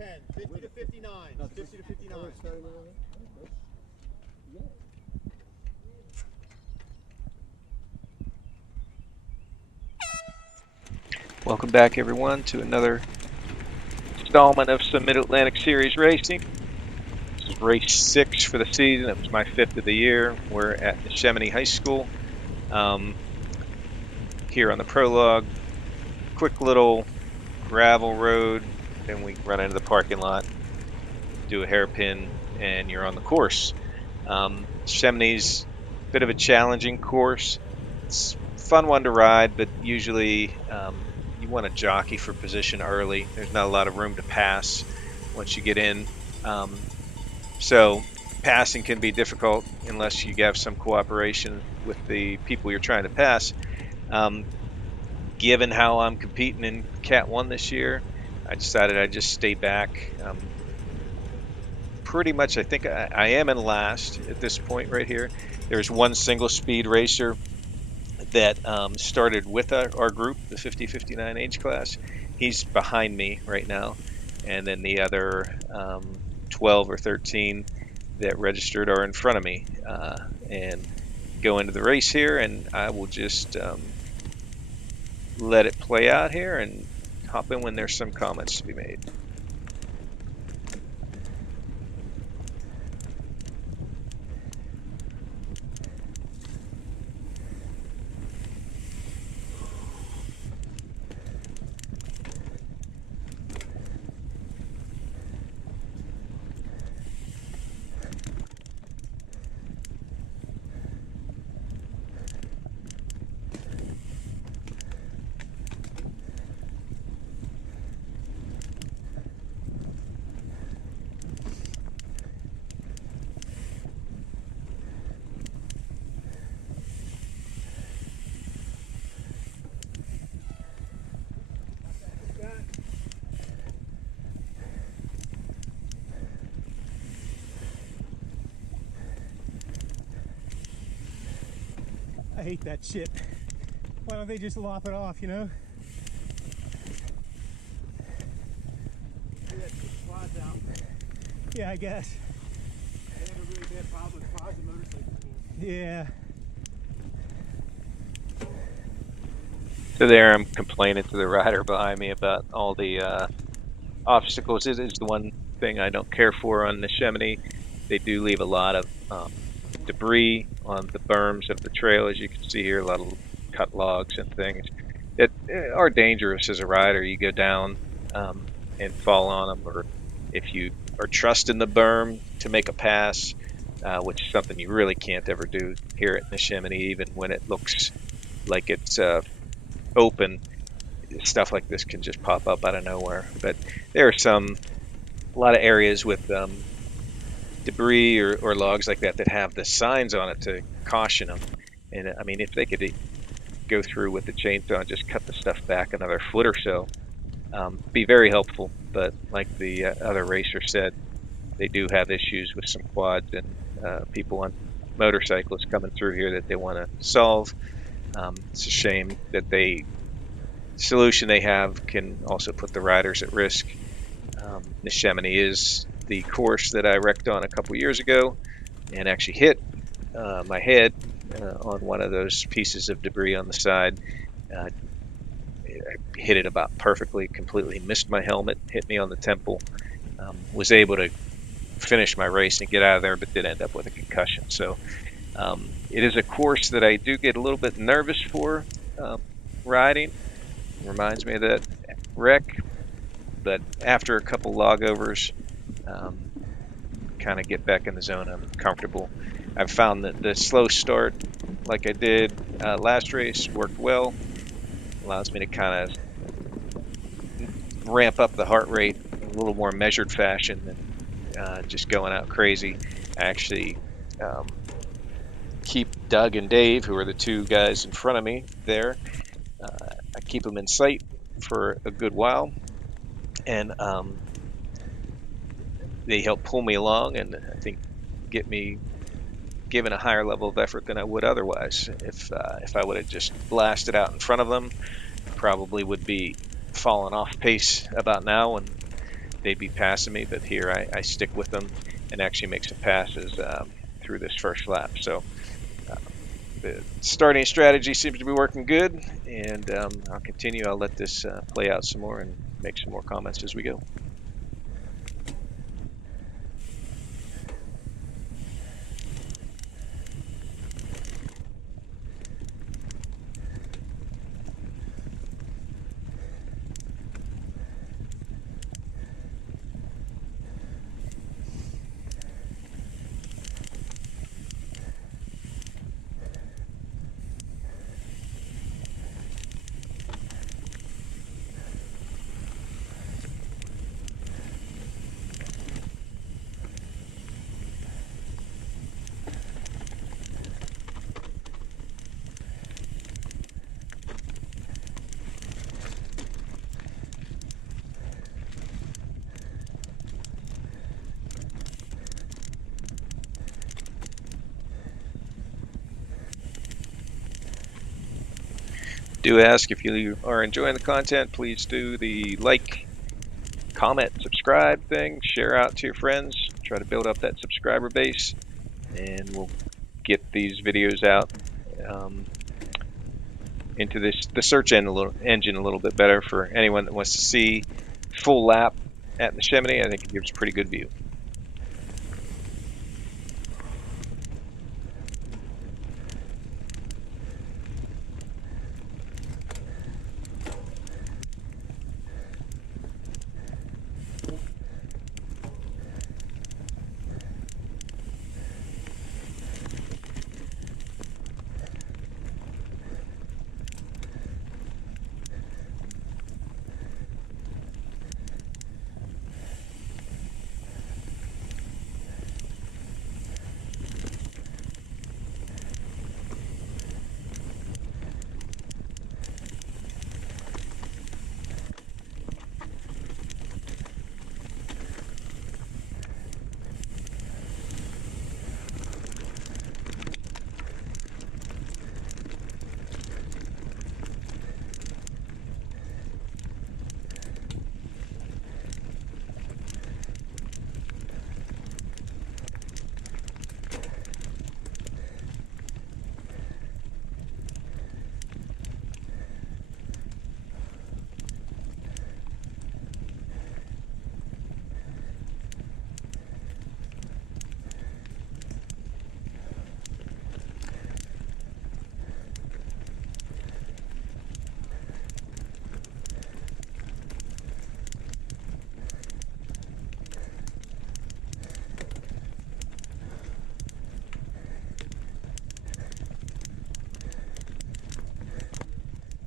10, 50 to 59, 50 to 59. Welcome back, everyone, to another installment of some Mid-Atlantic Series racing. This is race 6 for the season. It was my 5th of the year. We're at Neshaminy High School. Here on the prologue, quick little gravel road, then we run into the parking lot, do a hairpin, and you're on the course. Neshaminy's a bit of a challenging course. It's a fun one to ride, but usually you want to jockey for position early. There's not a lot of room to pass once you get in. So passing can be difficult unless you have some cooperation with the people you're trying to pass. Given how I'm competing in Cat 1 this year, I decided I'd just stay back. Pretty much, I think I am in last at this point right here. There's one single speed racer that started with our group, the 50-59 age class. He's behind me right now. And then the other 12 or 13 that registered are in front of me. And go into the race here, and I will just let it play out here and hop in when there's some comments to be made. I hate that shit. Why don't they just lop it off, you know? Yeah, I guess. They have a really bad problem with quads and motorcycles. Yeah. So there I'm complaining to the rider behind me about all the obstacles. It is the one thing I don't care for on Neshaminy. They do leave a lot of debris on the berms of the trail, as you can see here, a lot of cut logs and things that are dangerous as a rider. You go down and fall on them, or if you are trusting the berm to make a pass, which is something you really can't ever do here at Neshaminy, even when it looks like it's open. Stuff like this can just pop up out of nowhere. But there are a lot of areas with debris or logs like that have the signs on it to caution them. And I mean, if they could go through with the chainsaw and just cut the stuff back another foot or so, be very helpful. But like the other racer said, they do have issues with some quads and people on motorcycles coming through here that they want to solve. It's a shame that the solution they have can also put the riders at risk. Neshaminy is the course that I wrecked on a couple years ago and actually hit my head on one of those pieces of debris on the side. I hit it about perfectly, completely missed my helmet, hit me on the temple. Was able to finish my race and get out of there, but did end up with a concussion. So it is a course that I do get a little bit nervous for riding. Reminds me of that wreck, but after a couple log overs, kind of get back in the zone. I'm comfortable. I've found that the slow start, like I did last race, worked well. Allows me to kind of ramp up the heart rate in a little more measured fashion than just going out crazy. I actually keep Doug and Dave, who are the two guys in front of me there, I keep them in sight for a good while, and they help pull me along, and I think get me given a higher level of effort than I would otherwise. If I would have just blasted out in front of them, probably would be falling off pace about now and they'd be passing me, but here I stick with them and actually make some passes through this first lap. So the starting strategy seems to be working good, and I'll continue. I'll let this play out some more and make some more comments as we go. Do ask if you are enjoying the content, please do the like, comment, subscribe thing, share out to your friends, try to build up that subscriber base, and we'll get these videos out into the search engine a little bit better for anyone that wants to see full lap at Neshaminy. I think it gives a pretty good view.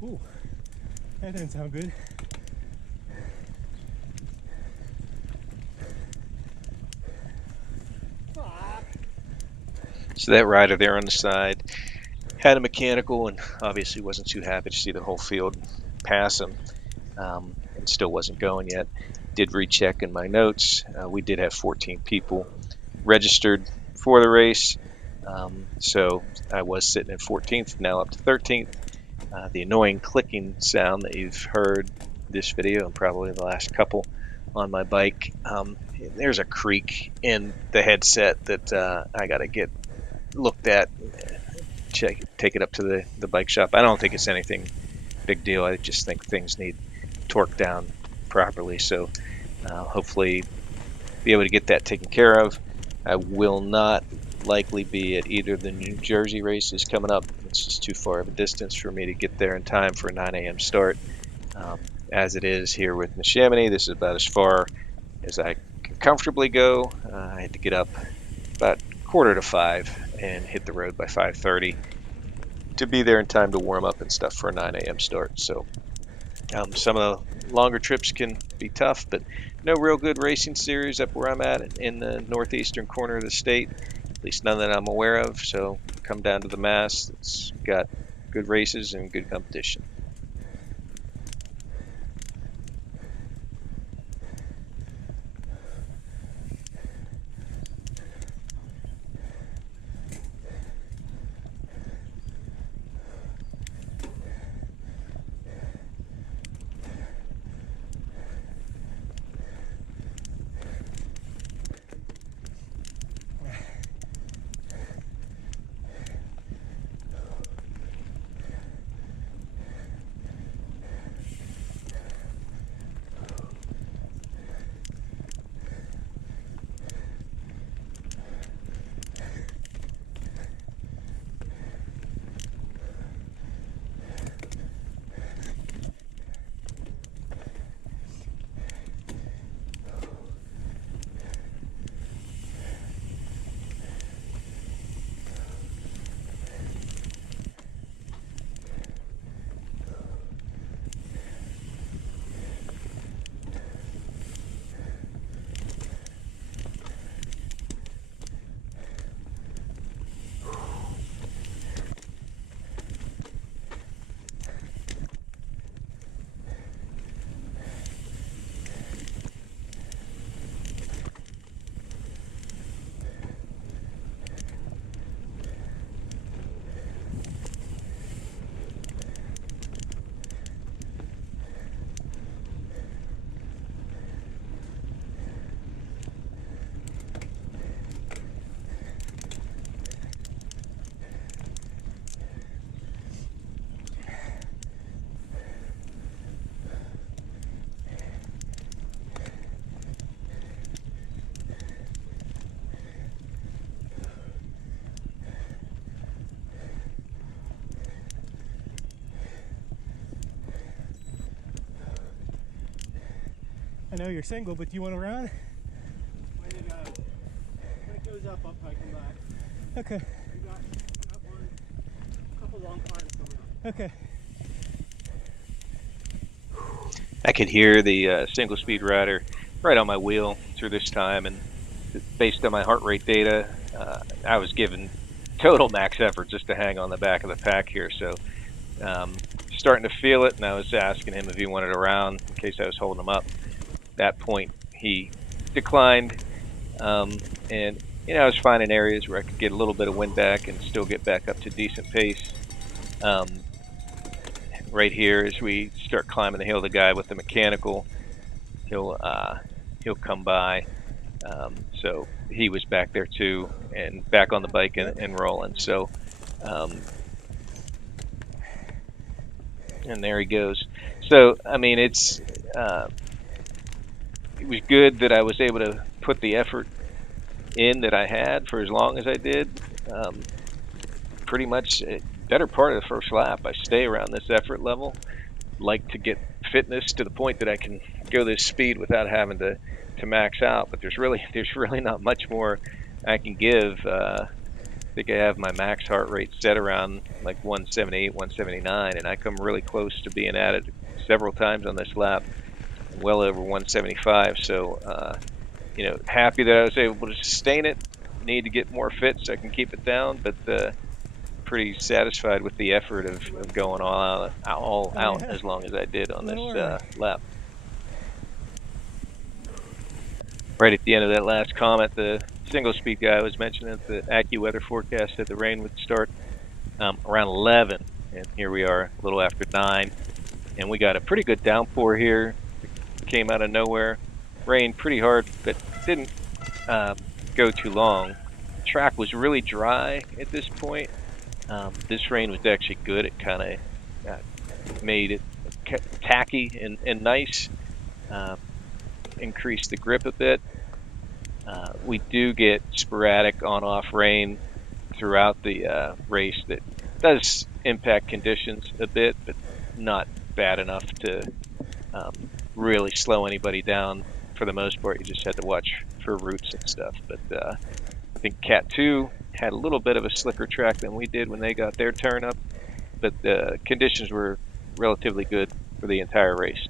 Ooh, that didn't sound good. So that rider there on the side had a mechanical and obviously wasn't too happy to see the whole field pass him, and still wasn't going yet. Did recheck in my notes. We did have 14 people registered for the race, so I was sitting at 14th, now up to 13th. The annoying clicking sound that you've heard this video and probably the last couple on my bike, there's a creak in the headset that I got to get looked at, take it up to the bike shop. I don't think it's anything big deal. I just think things need torqued down properly, so hopefully be able to get that taken care of. I will not likely be at either of the New Jersey races coming up. It's just too far of a distance for me to get there in time for a 9 a.m. start. As it is here with Neshaminy, this is about as far as I can comfortably go. I had to get up about 4:45 and hit the road by 5:30 to be there in time to warm up and stuff for a 9 a.m. start. So some of the longer trips can be tough, but no real good racing series up where I'm at in the northeastern corner of the state, at least none that I'm aware of. So come down to the Mass. It's got good races and good competition. I know you're single, but do you want to run? When it goes up, I'll probably come back. Okay. We got one, couple long climbs coming up. Okay. I could hear the single speed rider right on my wheel through this time, and based on my heart rate data, I was given total max effort just to hang on the back of the pack here. So starting to feel it, and I was asking him if he wanted a round in case I was holding him up. At that point, he declined, and you know, I was finding areas where I could get a little bit of wind back and still get back up to decent pace. Right here, as we start climbing the hill, the guy with the mechanical, he'll come by. So he was back there too, and back on the bike and rolling. So, and there he goes. So I mean, it was good that I was able to put the effort in that I had for as long as I did. Pretty much better part of the first lap, I stay around this effort level. Like to get fitness to the point that I can go this speed without having to max out. But there's really not much more I can give. I think I have my max heart rate set around like 178, 179, and I come really close to being at it several times on this lap, well over 175. So you know, happy that I was able to sustain it. Need to get more fit so I can keep it down, but pretty satisfied with the effort of going all out as long as I did on this lap. Right at the end of that last comment, the single speed guy was mentioning that the AccuWeather forecast said the rain would start around 11, and here we are a little after 9, and we got a pretty good downpour here. It came out of nowhere, rained pretty hard, but didn't go too long. The track was really dry at this point. This rain was actually good. It kind of made it tacky and nice, increased the grip a bit. We do get sporadic on-off rain throughout the race that does impact conditions a bit, but not bad enough to really slow anybody down. For the most part, you just had to watch for roots and stuff. But I think Cat 2 had a little bit of a slicker track than we did when they got their turn up, but the conditions were relatively good for the entire race.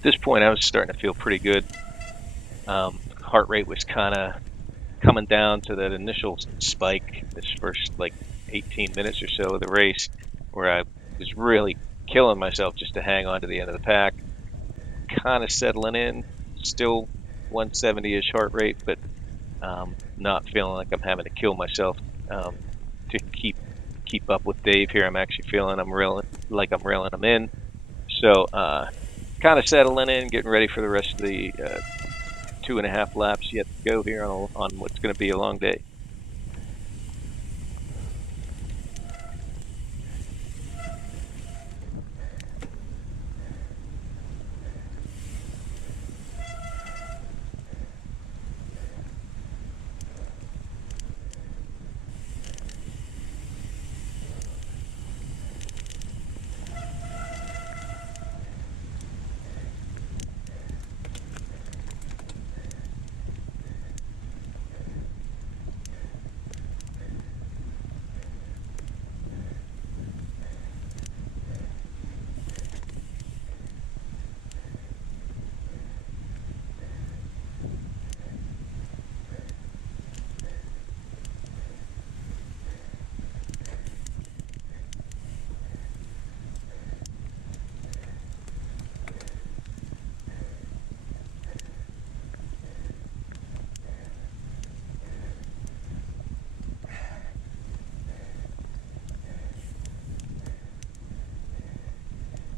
At this point, I was starting to feel pretty good. Heart rate was kind of coming down to that initial spike, this first like 18 minutes or so of the race, where I was really killing myself just to hang on to the end of the pack. Kind of settling in, still 170-ish heart rate, but not feeling like I'm having to kill myself to keep up with Dave here. I'm actually feeling I'm reeling him in. So kind of settling in, getting ready for the rest of the 2.5 laps yet to go here on what's going to be a long day.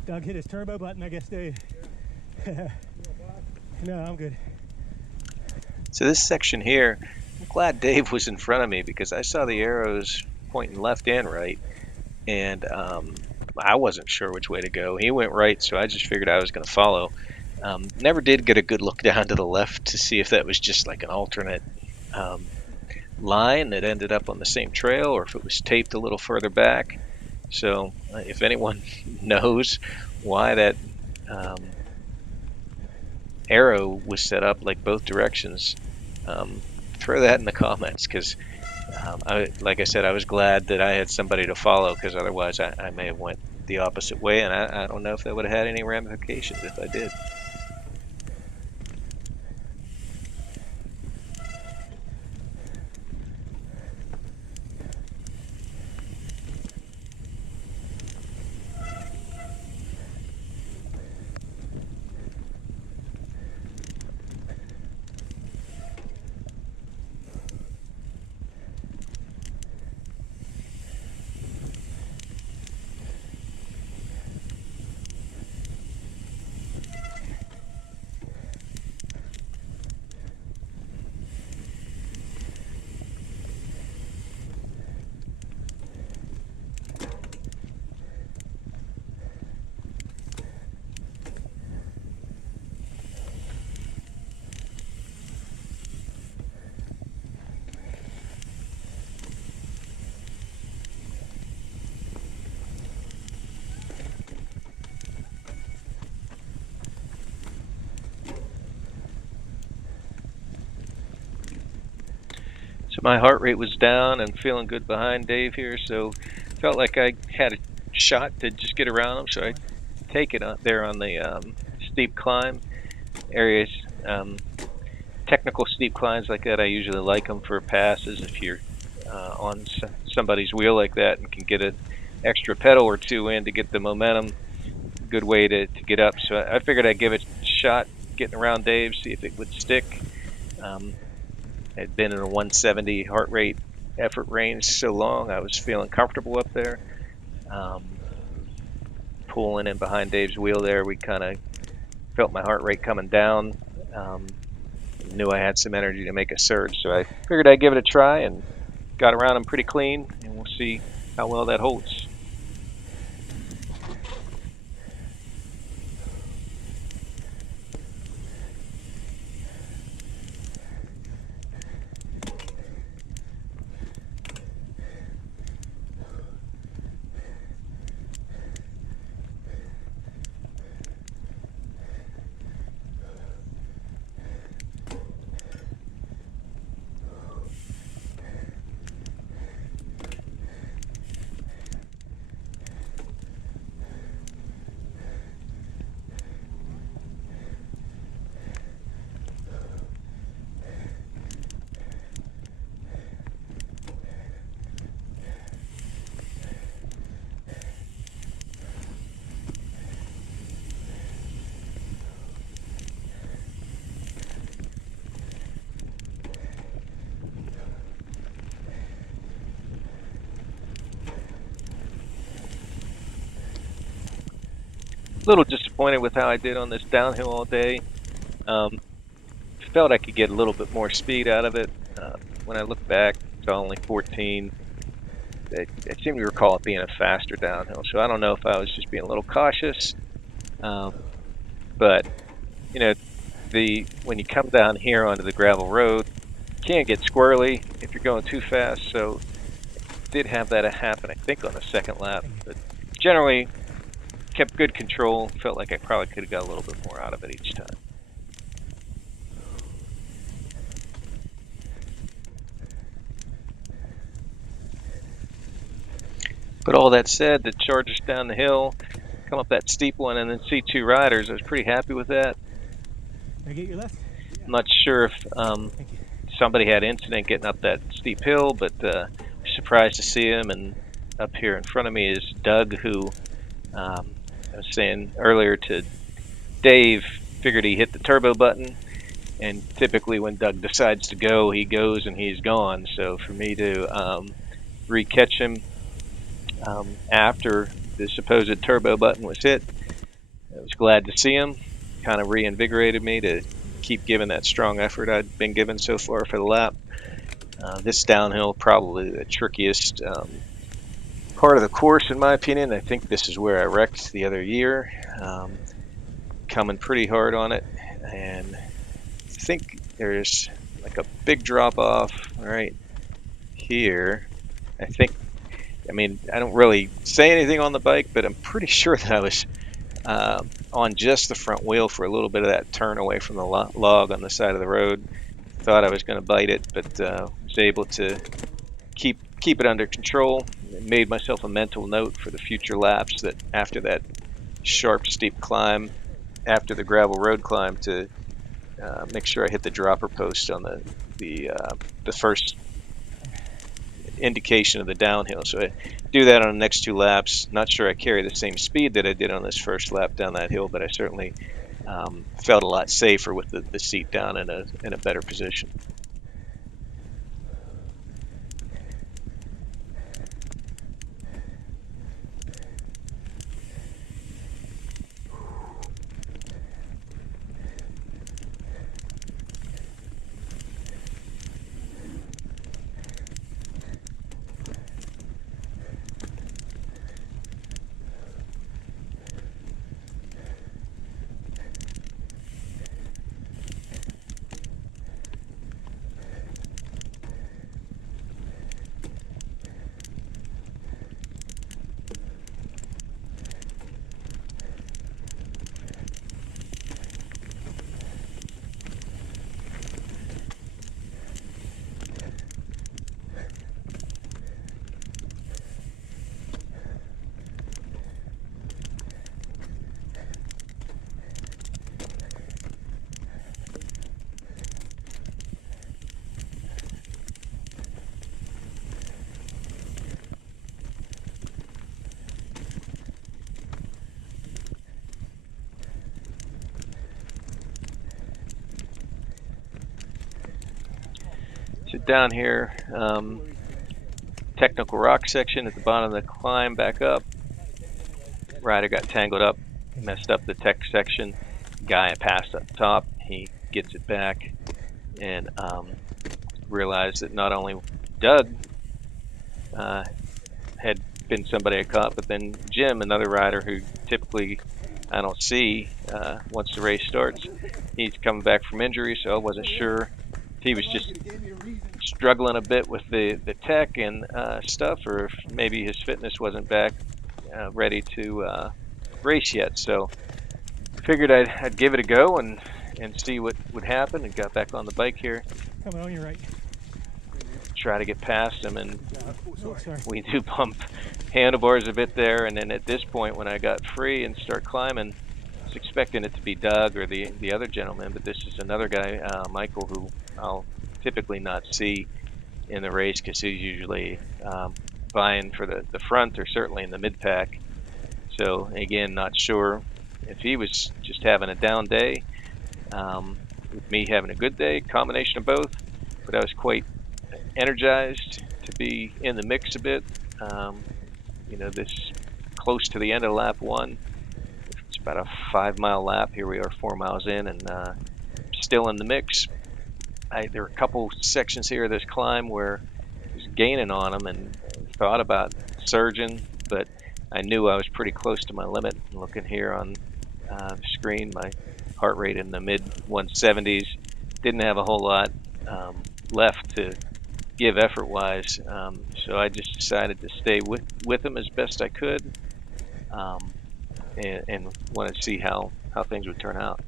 Doug hit his turbo button, I guess, Dave. Yeah. No, I'm good. So this section here, I'm glad Dave was in front of me because I saw the arrows pointing left and right, and I wasn't sure which way to go. He went right, so I just figured I was going to follow. Never did get a good look down to the left to see if that was just like an alternate line that ended up on the same trail or if it was taped a little further back. So if anyone knows why that arrow was set up like both directions, throw that in the comments, because like I said, I was glad that I had somebody to follow, because otherwise I may have went the opposite way, and I don't know if that would have had any ramifications if I did. So my heart rate was down and feeling good behind Dave here, so felt like I had a shot to just get around him. So I take it out there on the steep climb areas. Technical steep climbs like that, I usually like them for passes. If you're on somebody's wheel like that and can get an extra pedal or two in to get the momentum, good way to get up. So I figured I'd give it a shot getting around Dave, see if it would stick. I'd been in a 170 heart rate effort range so long, I was feeling comfortable up there. Pulling in behind Dave's wheel there, we kind of felt my heart rate coming down. Knew I had some energy to make a surge, so I figured I'd give it a try and got around him pretty clean, and we'll see how well that holds. little disappointed with how I did on this downhill all day. Felt I could get a little bit more speed out of it. When I look back, it's only 14. I seem to recall it being a faster downhill, so I don't know if I was just being a little cautious. But you know, when you come down here onto the gravel road, you can get squirrely if you're going too fast. So did have that happen, I think, on the second lap, but generally kept good control. Felt like I probably could have got a little bit more out of it each time. But all that said, the chargers down the hill, come up that steep one, and then see two riders. I was pretty happy with that. Can I get your left? I'm not sure if somebody had incident getting up that steep hill, but surprised to see him. And up here in front of me is Doug, who I was saying earlier to Dave, figured he hit the turbo button. And typically when Doug decides to go, he goes and he's gone. So for me to re-catch him after the supposed turbo button was hit, I was glad to see him. Kind of reinvigorated me to keep giving that strong effort I'd been given so far for the lap. This downhill, probably the trickiest part of the course, in my opinion. I think this is where I wrecked the other year. Coming pretty hard on it, and I think there's like a big drop off right here. I mean, I don't really say anything on the bike, but I'm pretty sure that I was on just the front wheel for a little bit of that turn away from the log on the side of the road. Thought I was going to bite it, but was able to keep it under control. Made myself a mental note for the future laps that after that sharp, steep climb, after the gravel road climb, to make sure I hit the dropper post on the first indication of the downhill. So I do that on the next two laps. Not sure I carry the same speed that I did on this first lap down that hill, but I certainly felt a lot safer with the seat down in a better position. So down here, technical rock section at the bottom of the climb back up. Rider got tangled up, messed up the tech section. Guy I passed up top, he gets it back, and realized that not only Doug had been somebody I caught, but then Jim, another rider who typically I don't see once the race starts, he's coming back from injury, so I wasn't sure if he was just struggling a bit with the tech and stuff, or if maybe his fitness wasn't back ready to race yet. So figured I'd give it a go and see what would happen, and got back on the bike here. Coming on your right. Try to get past him, and Oh, sorry. we do bump handlebars a bit there. And then at this point, when I got free and start climbing, I was expecting it to be Doug or the other gentleman, but this is another guy, Michael, who I'll typically not see in the race because he's usually vying for the front or certainly in the mid pack. So again, not sure if he was just having a down day, with me having a good day, combination of both. But I was quite energized to be in the mix a bit. You know, this close to the end of lap one, it's about a 5-mile lap. Here we are 4 miles in, and still in the mix. There are a couple sections here of this climb where I was gaining on them and thought about surging, but I knew I was pretty close to my limit. Looking here on the screen, my heart rate in the mid 170s, didn't have a whole lot left to give effort-wise, so I just decided to stay with them as best I could, and wanted to see how things would turn out.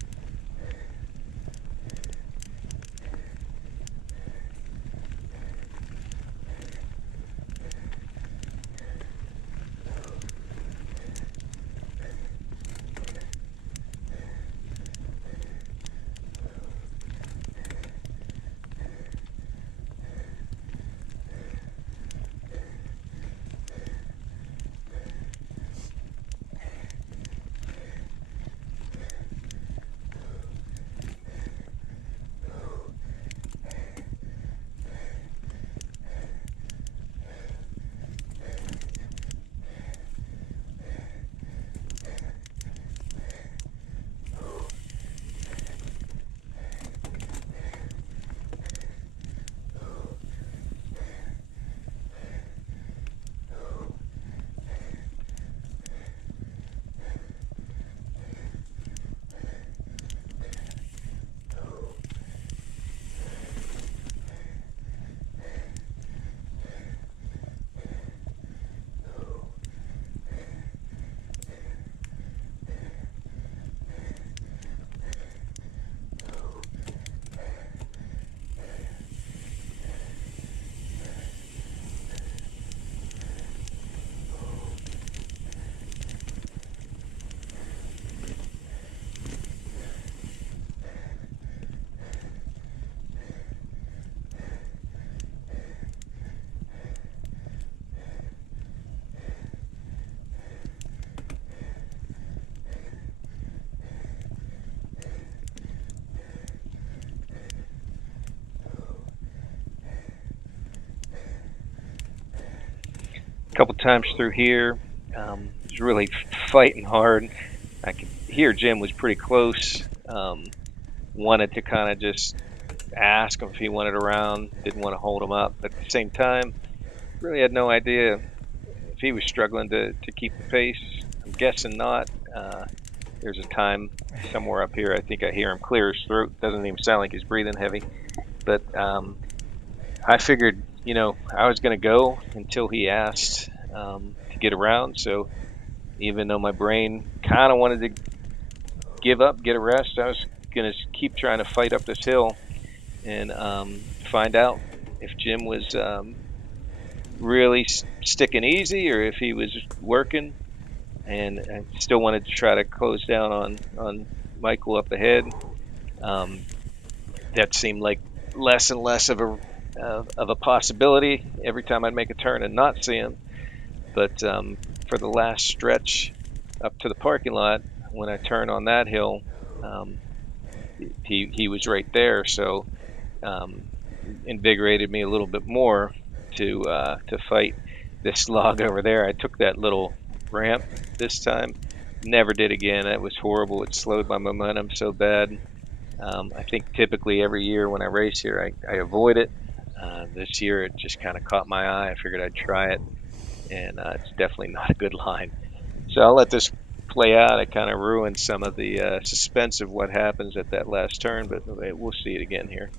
A couple times through here, was really fighting hard. I could hear Jim was pretty close. Wanted to kind of just ask him if he wanted around. Didn't want to hold him up, but at the same time, really had no idea if he was struggling to keep the pace. I'm guessing not. There's a time somewhere up here, I think I hear him clear his throat. Doesn't even sound like he's breathing heavy. But I figured, I was going to go until he asked to get around. So even though my brain kind of wanted to give up, get a rest, I was going to keep trying to fight up this hill and find out if Jim was really sticking easy or if he was working. And I still wanted to try to close down on Michael up ahead. That seemed like less and less of a possibility every time I'd make a turn and not see him. But for the last stretch up to the parking lot, when I turned on that hill, he was right there. So invigorated me a little bit more to fight this log over there. I took that little ramp this time. Never did again. It was horrible. It slowed my momentum so bad. I think typically every year when I race here, I avoid it. This year it just kind of caught my eye. I figured I'd try it, and it's definitely not a good line. So I'll let this play out. I kind of ruined some of the suspense of what happens at that last turn, but we'll see it again here.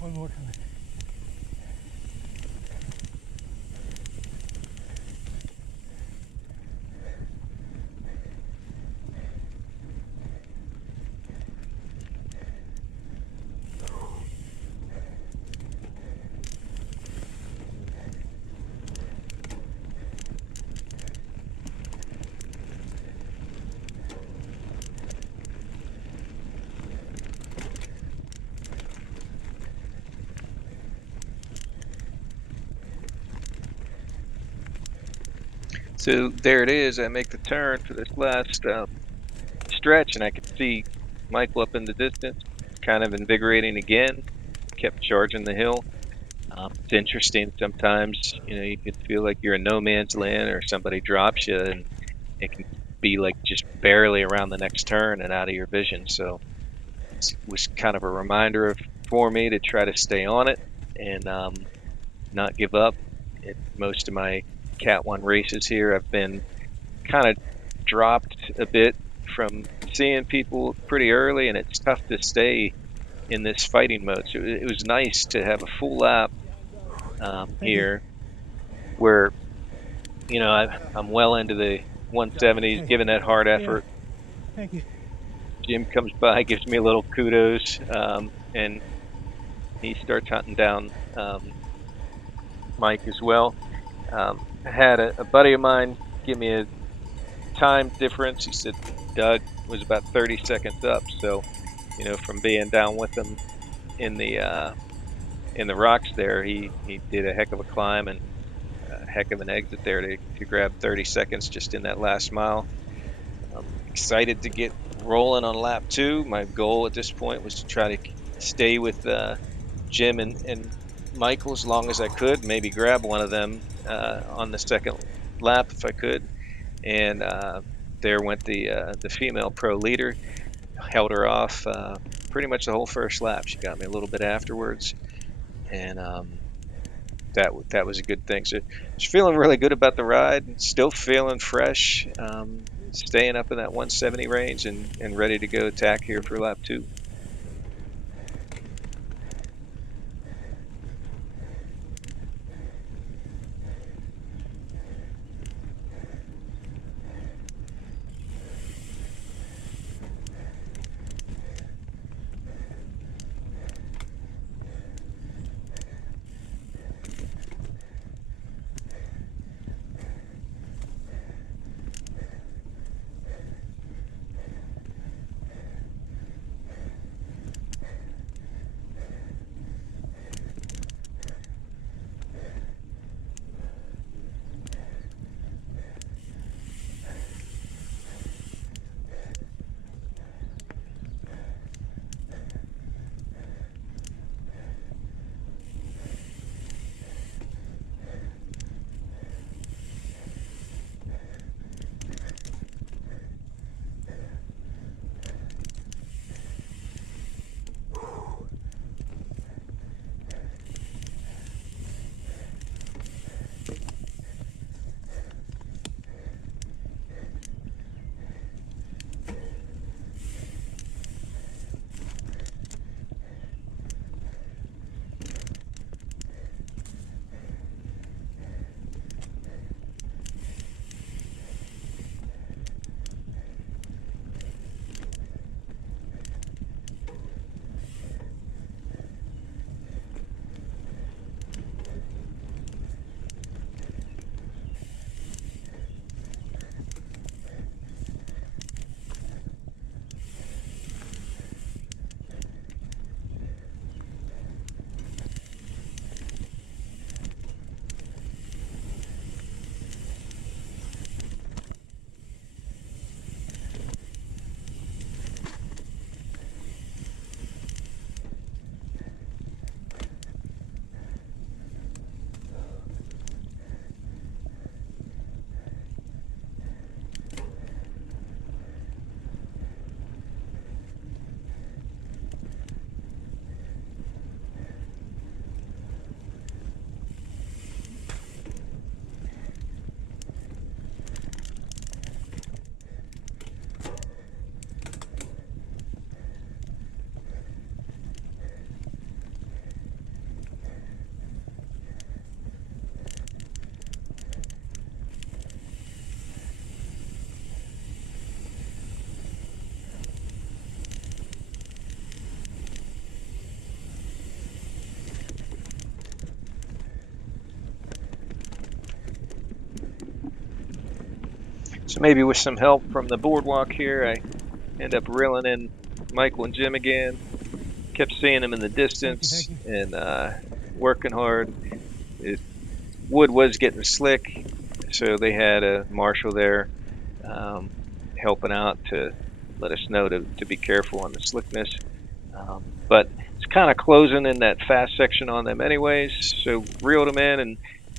One more coming. So there it is. I make the turn for this last stretch, and I could see Michael up in the distance, kind of invigorating again. Kept charging the hill. It's interesting sometimes, you can feel like you're in no man's land, or somebody drops you, and it can be like just barely around the next turn and out of your vision. So it was kind of a reminder for me to try to stay on it and not give up. Most of my Cat 1 races here, I've been kind of dropped a bit from seeing people pretty early, and it's tough to stay in this fighting mode. So it was nice to have a full lap here where, I'm well into the 170s, giving that hard effort. Thank you. Jim comes by, gives me a little kudos, and he starts hunting down Mike as well. I had a buddy of mine give me a time difference. He said Doug was about 30 seconds up. So, from being down with him in the rocks there, he did a heck of a climb and a heck of an exit there to grab 30 seconds just in that last mile. I'm excited to get rolling on lap 2. My goal at this point was to try to stay with Jim and Michael as long as I could, maybe grab one of them on the second lap if I could. And there went the female pro leader. Held her off pretty much the whole first lap. She got me a little bit afterwards, and that was a good thing. So just feeling really good about the ride. Still feeling fresh. Staying up in that 170 range and ready to go attack here for lap 2. So maybe with some help from the boardwalk here, I end up reeling in Michael and Jim again. Kept seeing them in the distance and working hard. Wood was getting slick, so they had a marshal there helping out to let us know to be careful on the slickness. But it's kind of closing in that fast section on them anyways, so reeled them in and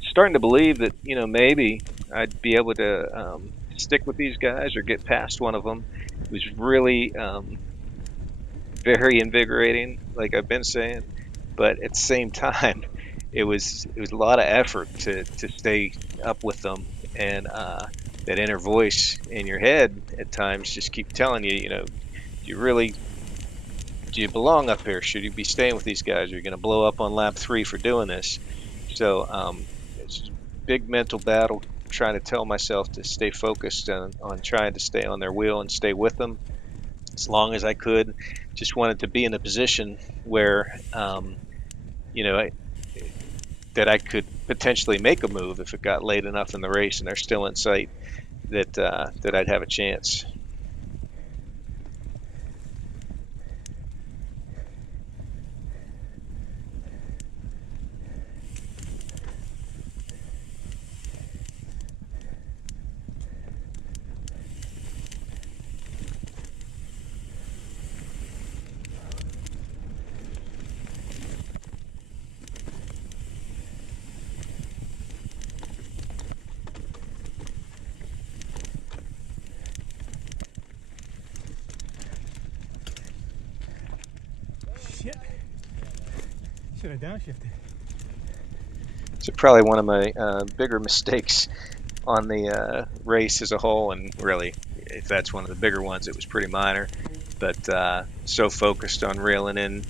starting to believe that, you know, maybe I'd be able to stick with these guys or get past one of them. It was really very invigorating, like I've been saying, but at the same time, it was a lot of effort to stay up with them, and that inner voice in your head at times just keep telling you, you know, do you belong up here? Should you be staying with these guys? Are you going to blow up on lap 3 for doing this? So it's a big mental battle trying to tell myself to stay focused on trying to stay on their wheel and stay with them as long as I could. Just wanted to be in a position where, you know, that I could potentially make a move if it got late enough in the race and they're still in sight, that I'd have a chance. Shit. Should have downshifted. So probably one of my bigger mistakes on the race as a whole, and really, if that's one of the bigger ones, it was pretty minor. But so focused on reeling in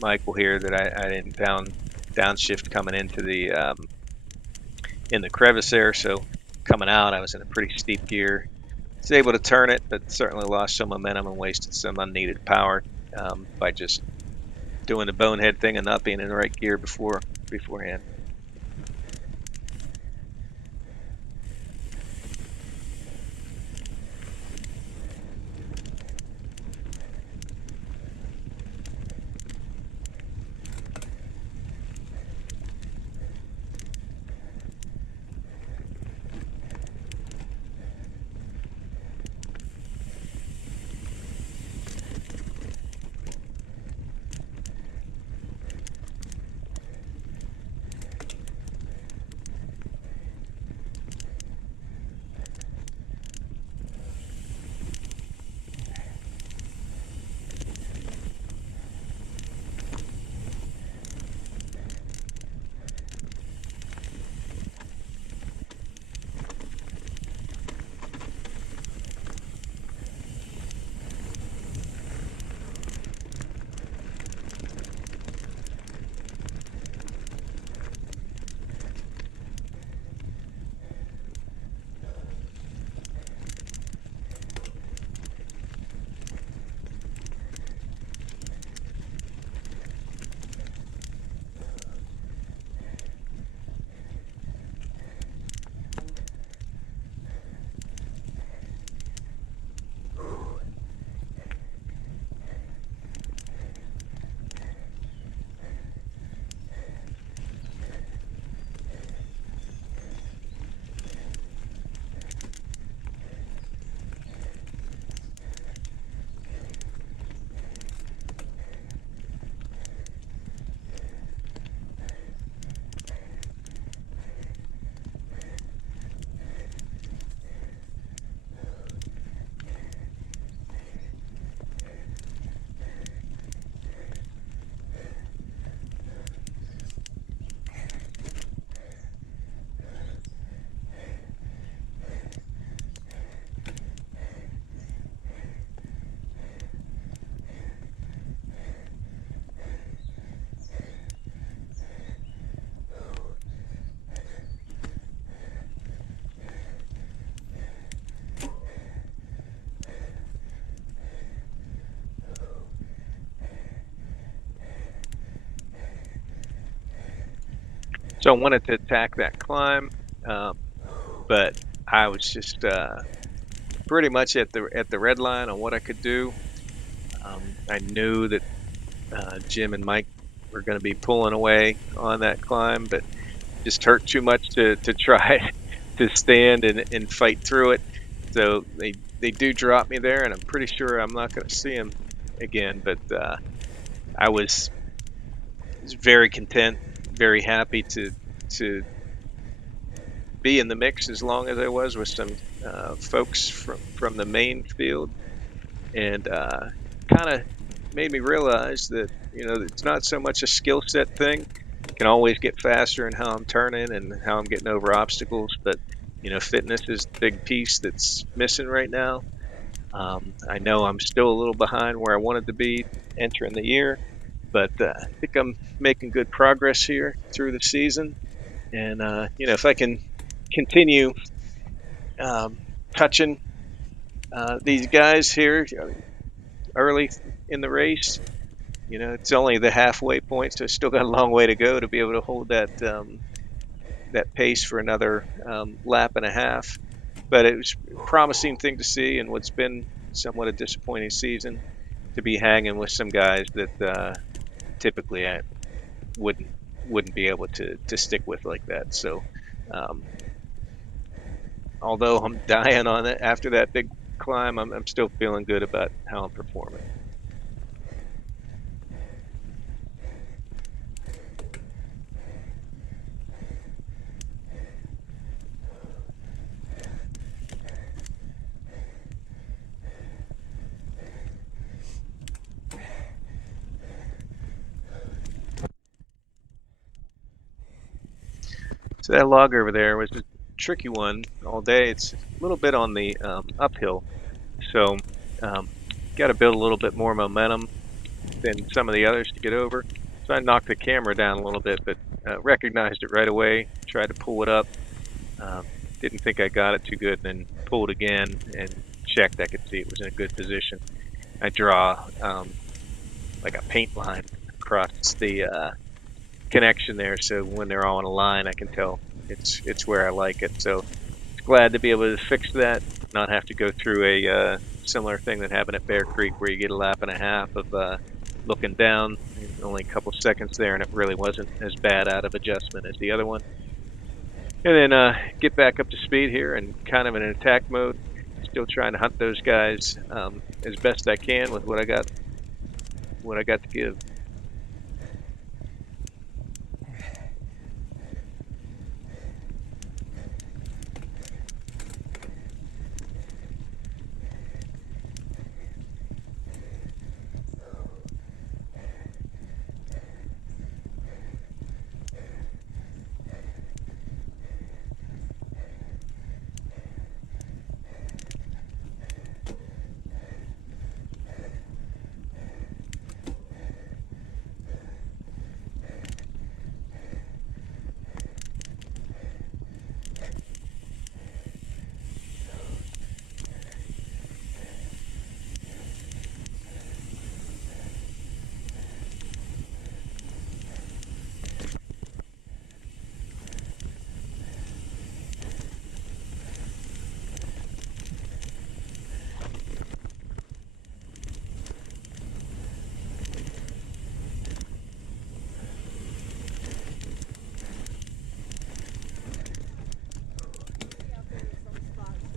Michael here that I didn't downshift coming into the in the crevice there. So coming out, I was in a pretty steep gear. Was able to turn it, but certainly lost some momentum and wasted some unneeded power by just doing the bonehead thing and not being in the right gear beforehand. So I wanted to attack that climb, but I was just pretty much at the red line on what I could do. I knew that Jim and Mike were going to be pulling away on that climb, but just hurt too much to try to stand and fight through it. So they do drop me there, and I'm pretty sure I'm not going to see them again. But I was very content, very happy to be in the mix as long as I was with some folks from the main field, and kind of made me realize that it's not so much a skill set thing. I can always get faster in how I'm turning and how I'm getting over obstacles, but fitness is the big piece that's missing right now. I know I'm still a little behind where I wanted to be entering the year, but I think I'm making good progress here through the season. And if I can continue touching these guys here early in the race, it's only the halfway point, so still got a long way to go to be able to hold that pace for another lap and a half. But it was a promising thing to see, and what's been somewhat a disappointing season, to be hanging with some guys that typically I wouldn't be able to stick with like that. So although I'm dying on it after that big climb, I'm still feeling good about how I'm performing. So that log over there was a tricky one all day. It's a little bit on the uphill, so got to build a little bit more momentum than some of the others to get over. So I knocked the camera down a little bit, but recognized it right away, tried to pull it up. Didn't think I got it too good, and then pulled again and checked. I could see it was in a good position. I draw like a paint line across the connection there, so when they're all in a line, I can tell it's where I like it. So glad to be able to fix that, not have to go through a similar thing that happened at Bear Creek, where you get a lap and a half of looking down, only a couple seconds there, and it really wasn't as bad out of adjustment as the other one. And then get back up to speed here and kind of in an attack mode, still trying to hunt those guys as best I can with what I got to give.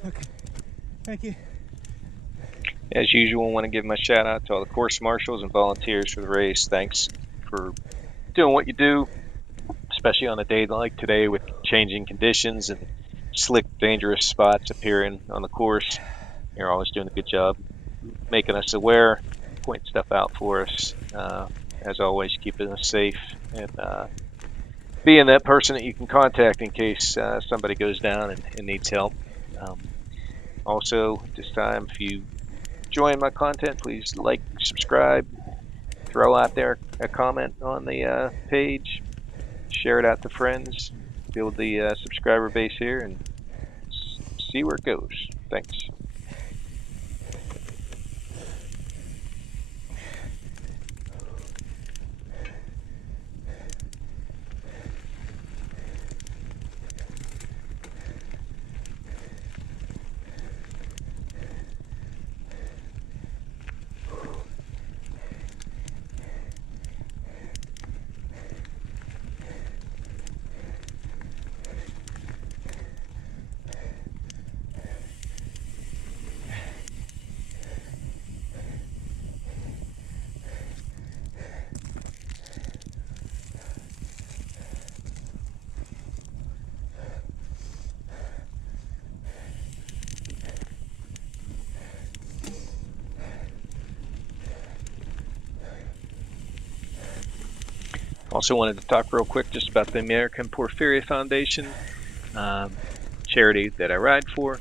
Okay, thank you. As usual, I want to give my shout out to all the course marshals and volunteers for the race. Thanks for doing what you do, especially on a day like today with changing conditions and slick, dangerous spots appearing on the course. You're always doing a good job making us aware, pointing stuff out for us. As always, keeping us safe and being that person that you can contact in case somebody goes down and needs help. Also, at this time, if you enjoy my content, please like, subscribe, throw out there a comment on the page, share it out to friends, build the subscriber base here, and see where it goes. Thanks. Also wanted to talk real quick just about the American Porphyria Foundation, charity that I ride for.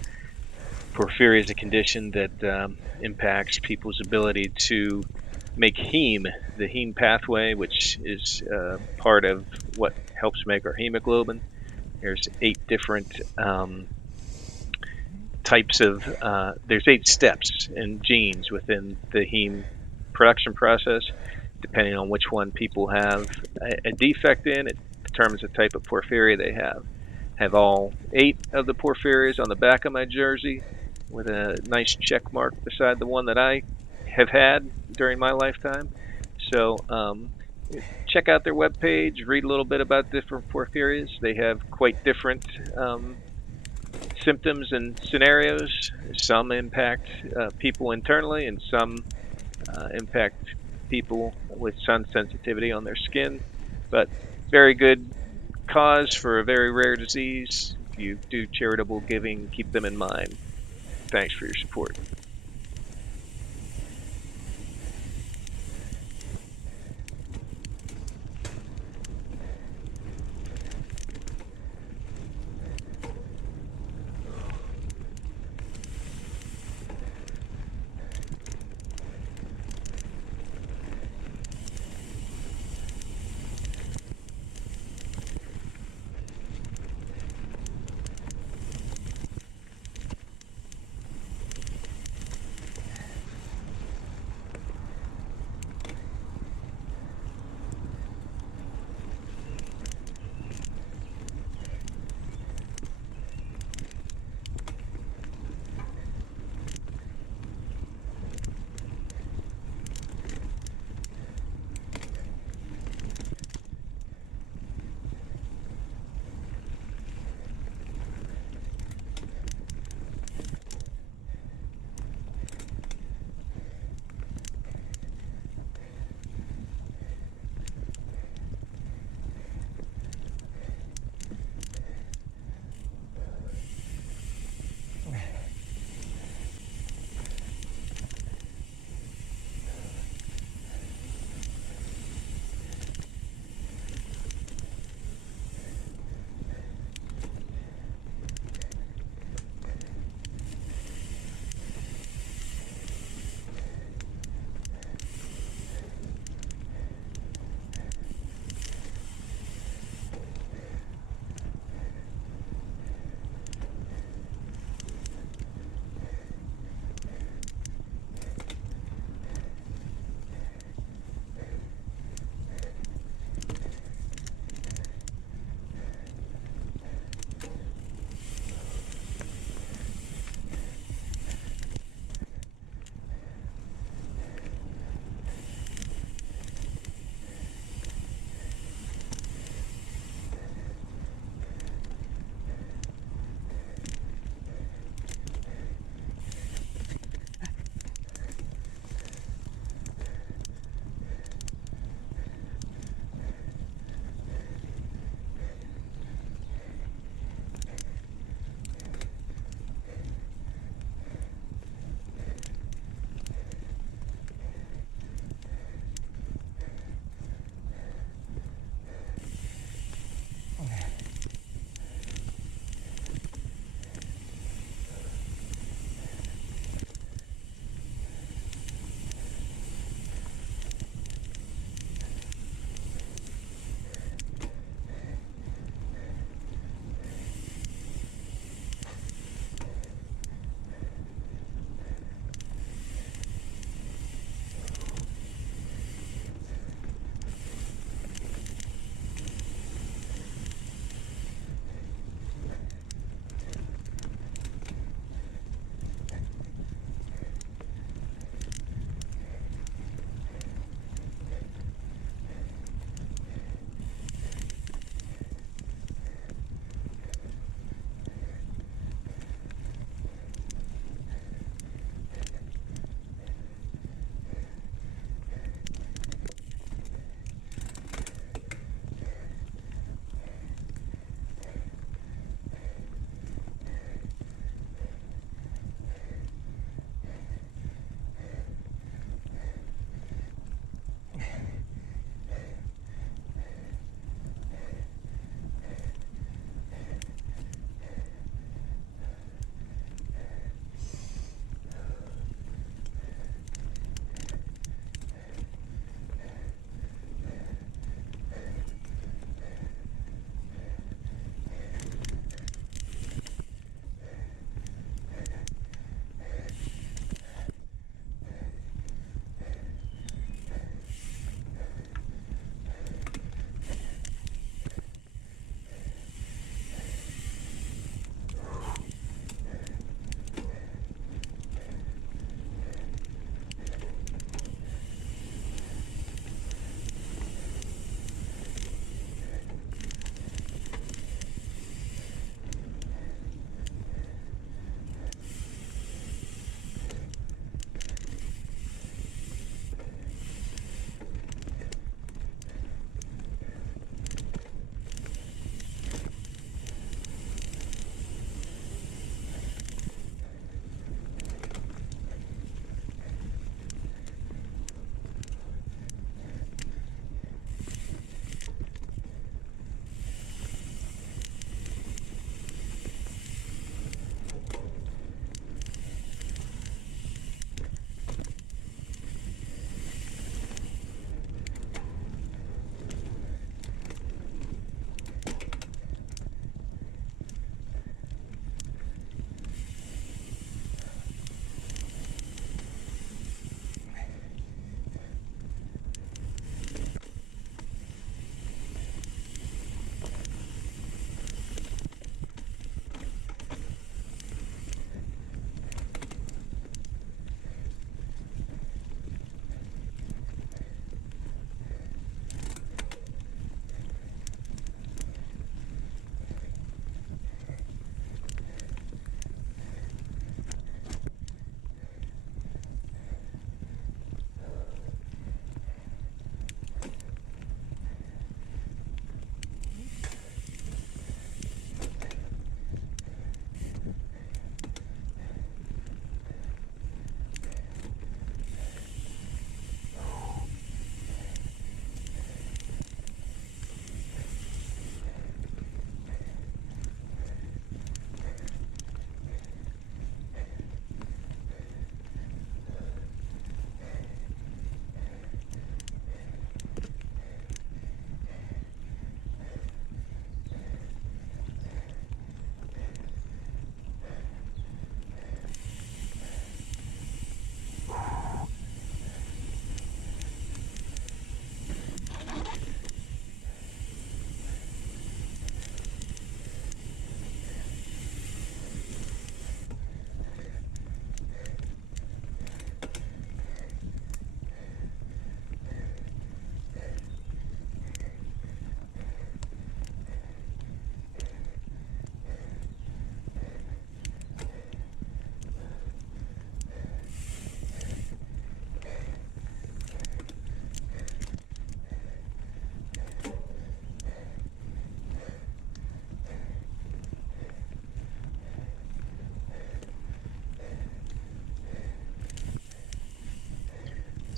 Porphyria is a condition that impacts people's ability to make heme, the heme pathway, which is part of what helps make our hemoglobin. There's 8 different types of, there's 8 steps and genes within the heme production process. Depending on which one people have a defect in, it determines the type of porphyria they have. Have all 8 of the porphyrias on the back of my jersey with a nice check mark beside the one that I have had during my lifetime. So check out their webpage, read a little bit about different porphyrias. They have quite different symptoms and scenarios. Some impact people internally, and some impact people with sun sensitivity on their skin. But very good cause for a very rare disease. If you do charitable giving, keep them in mind. Thanks for your support.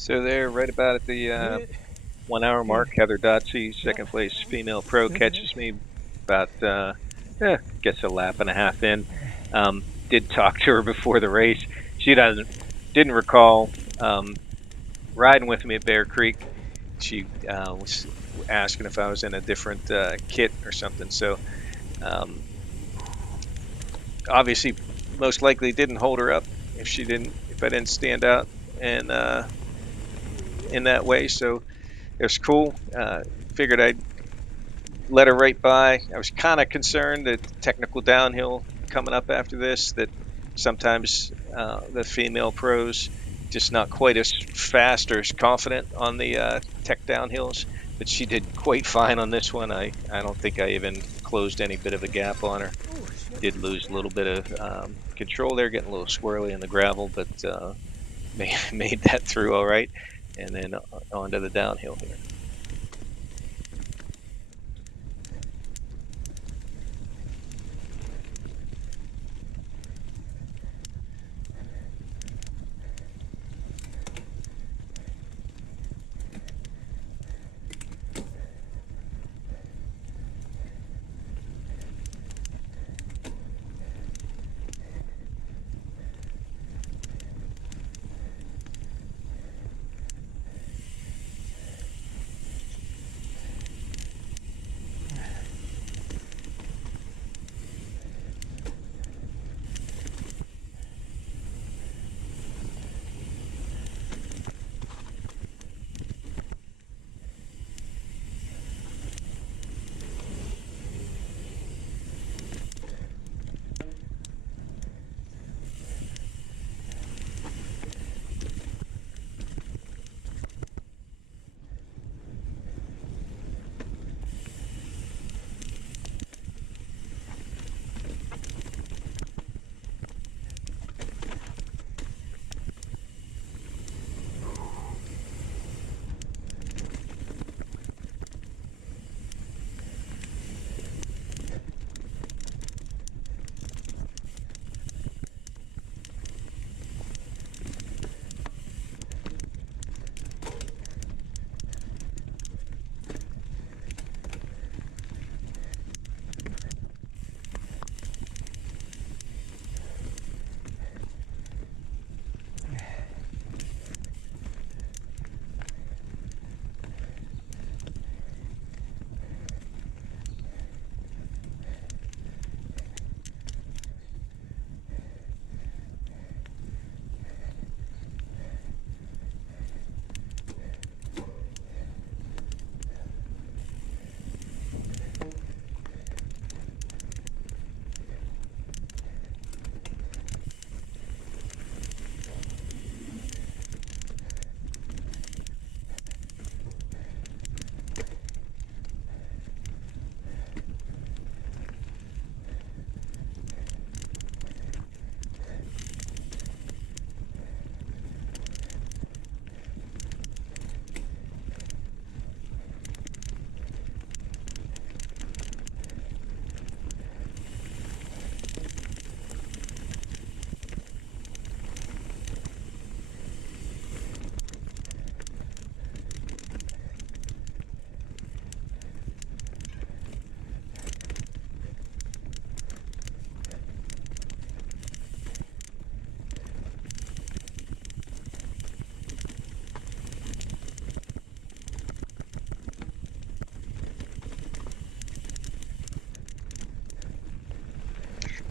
So they're right about at the 1 hour mark. Heather Dotsey, second place female pro, catches me about gets a lap and a half in. Did talk to her before the race. She didn't recall riding with me at Bear Creek. She was asking if I was in a different kit or something. So obviously, most likely didn't hold her up if I didn't stand out and in that way. So it was cool. Figured I'd let her right by. I was kind of concerned that technical downhill coming up after this, that sometimes the female pros just not quite as fast or as confident on the tech downhills, but she did quite fine on this one. I don't think I even closed any bit of a gap on her. Did lose a little bit of control there, getting a little swirly in the gravel, but made that through all right. And then onto the downhill here.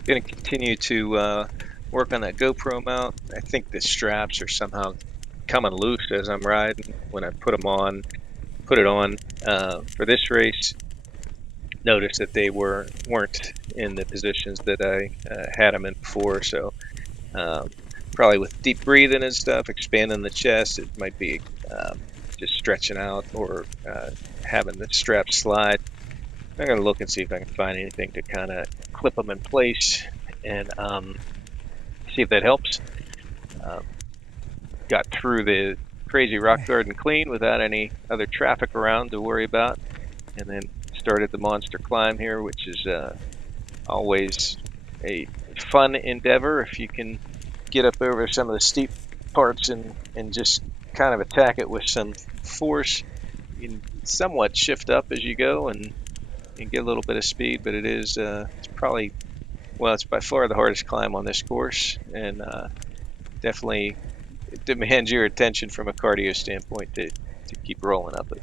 Going to continue to work on that GoPro mount. I think the straps are somehow coming loose as I'm riding. When I put it on for this race, noticed that they weren't in the positions that I had them in before. So probably with deep breathing and stuff, expanding the chest, it might be just stretching out or having the straps slide. I'm going to look and see if I can find anything to kind of clip them in place and see if that helps. Got through the crazy rock garden clean without any other traffic around to worry about, and then started the monster climb here, which is always a fun endeavor if you can get up over some of the steep parts and just kind of attack it with some force. You can somewhat shift up as you go and get a little bit of speed, but it's probably, well, it's by far the hardest climb on this course, and definitely it demands your attention from a cardio standpoint to keep rolling up it.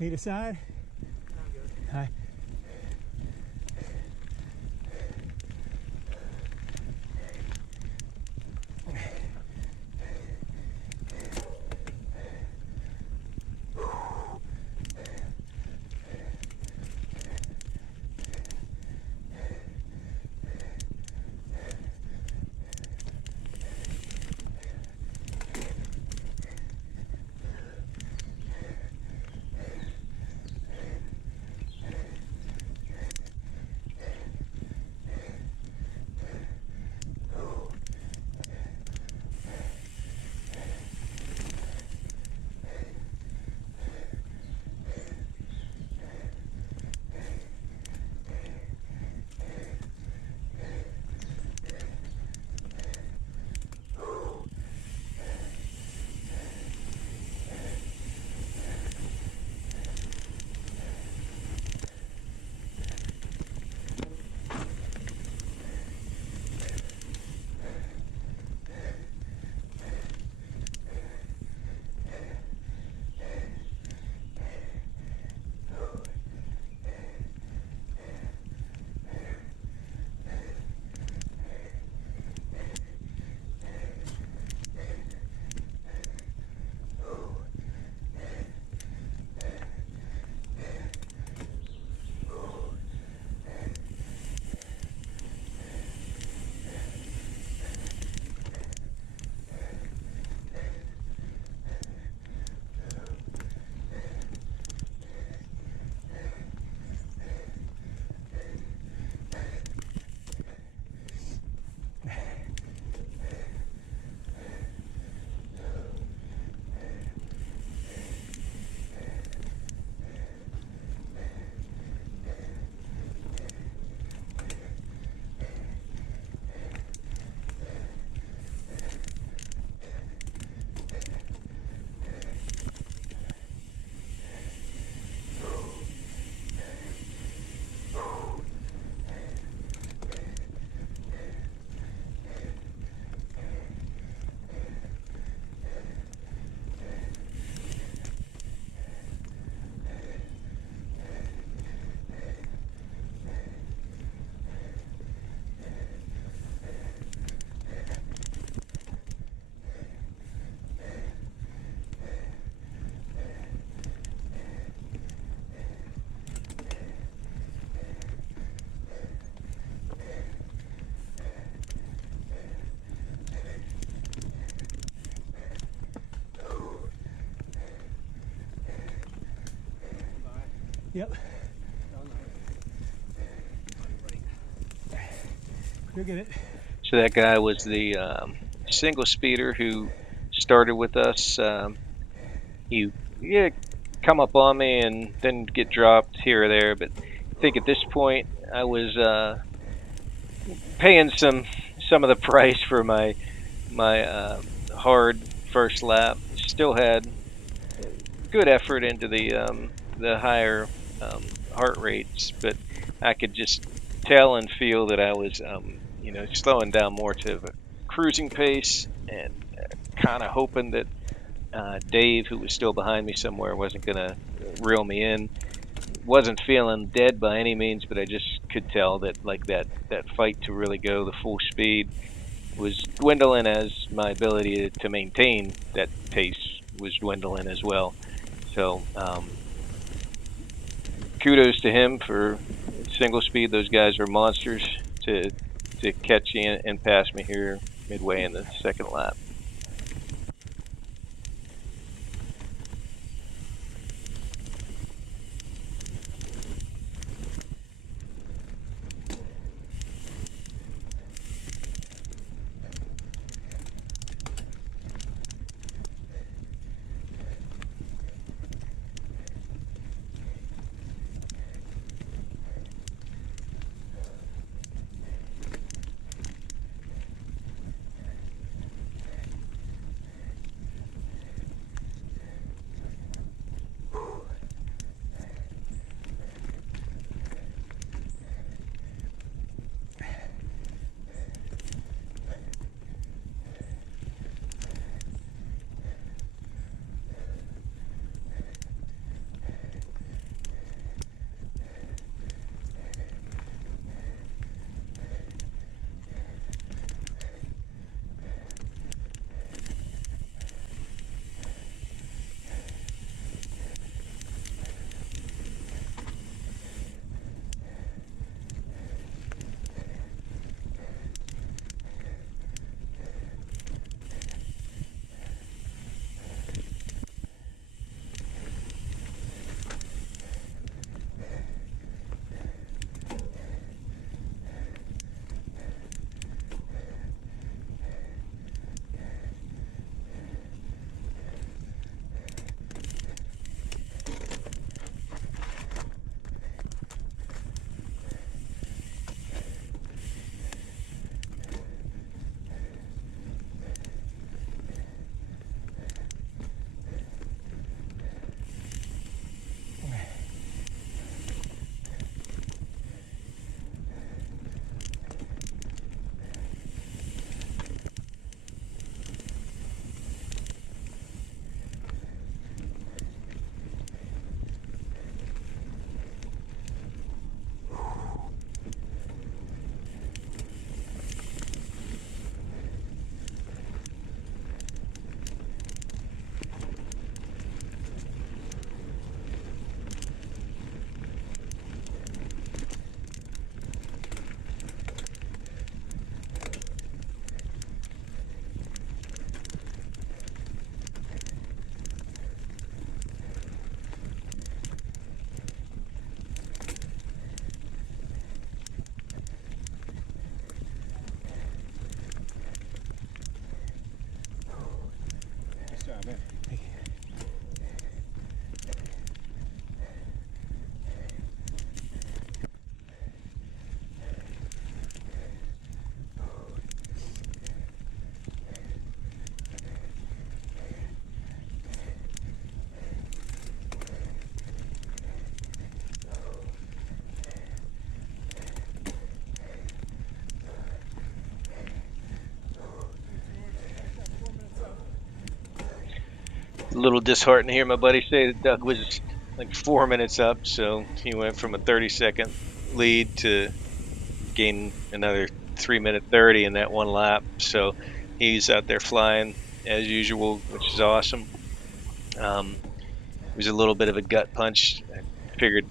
Need a side? Hi. Yep. You'll get it. So that guy was the single speeder who started with us. He come up on me and then get dropped here or there, but I think at this point I was paying some of the price for my hard first lap. Still had good effort into the higher heart rates, but I could just tell and feel that I was slowing down more to a cruising pace, and kind of hoping that Dave, who was still behind me somewhere, wasn't going to reel me in. wasn't feeling dead by any means, but I just could tell that like that fight to really go the full speed was dwindling as my ability to maintain that pace was dwindling as well. So kudos to him for single speed. Those guys are monsters to catch you and pass me here midway in the second lap. A little disheartened to hear my buddy say that Doug was like 4 minutes up, so he went from a 30-second lead to gain another 3-minute 30 in that one lap. So he's out there flying as usual, which is awesome. It was a little bit of a gut punch. I figured,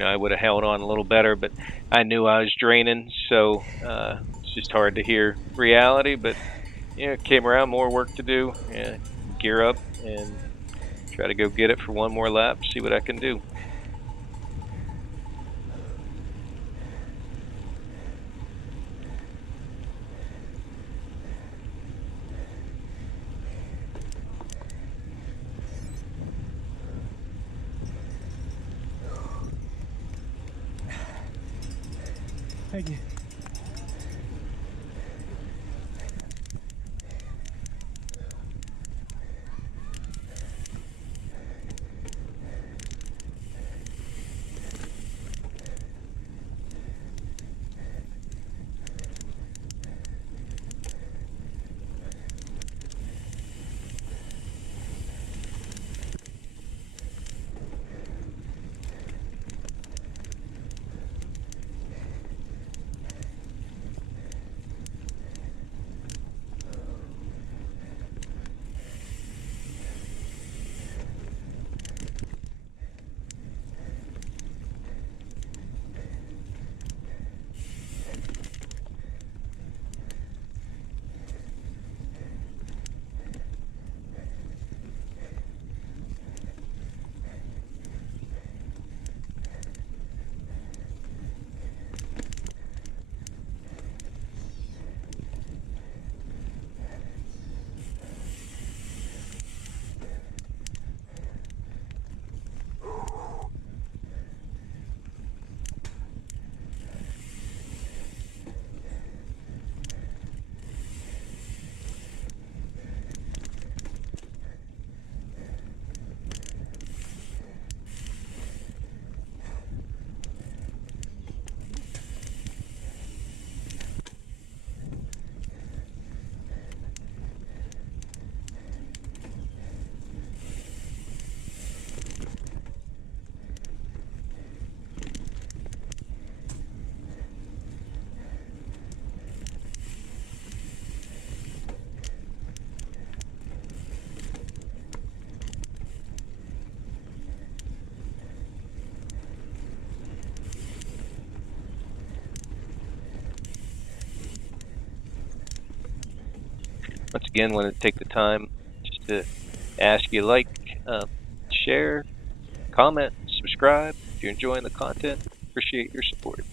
I would have held on a little better, but I knew I was draining, so it's just hard to hear reality. But came around, more work to do. Gear up and try to go get it for one more lap, see what I can do. Thank you. Once again, want to take the time just to ask you like, share, comment, subscribe if you're enjoying the content. Appreciate your support.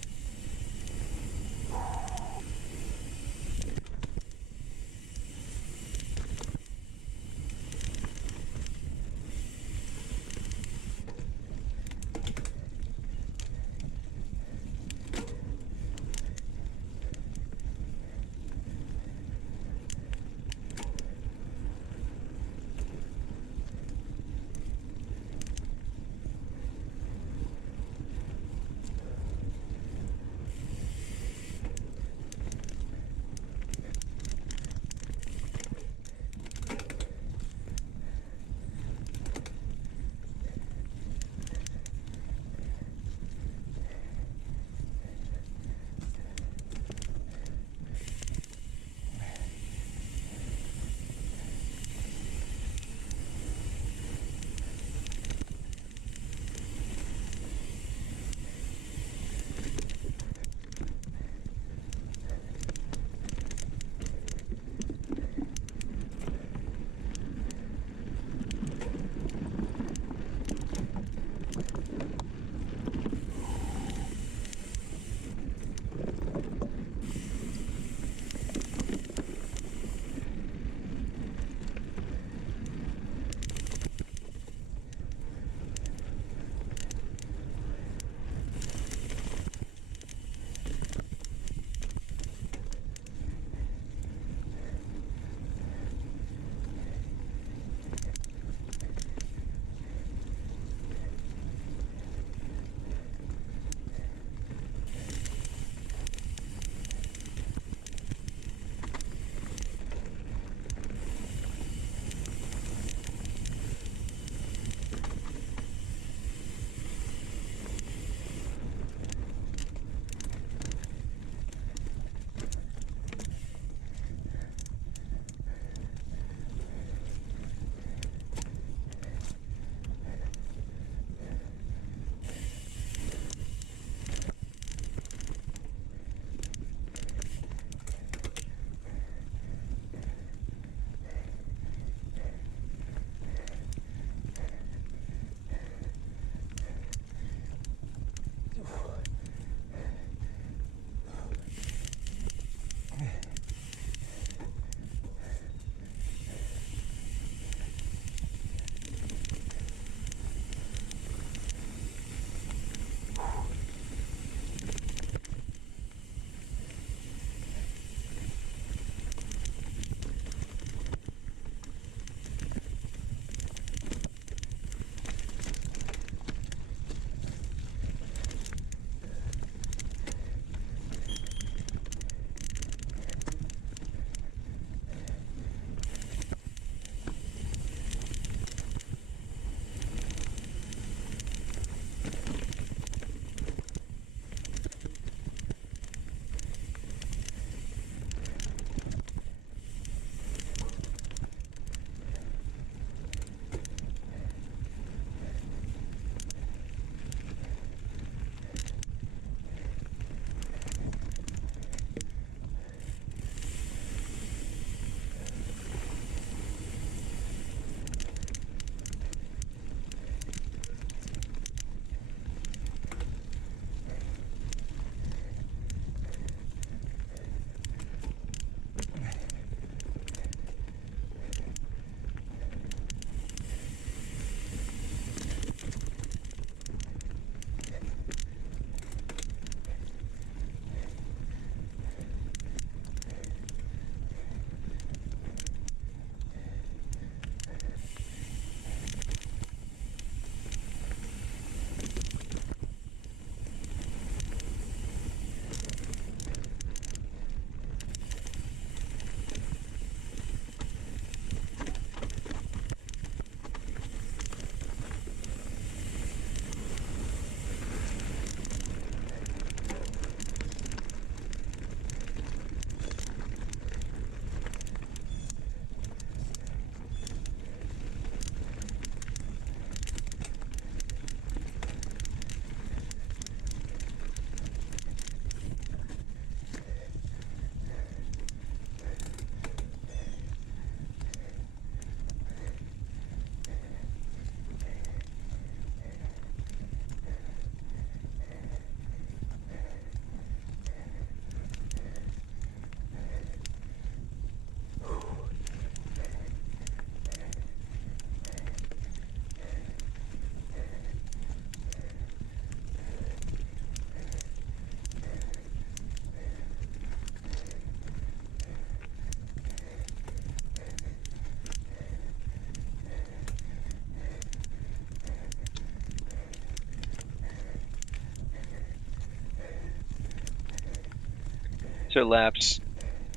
So laps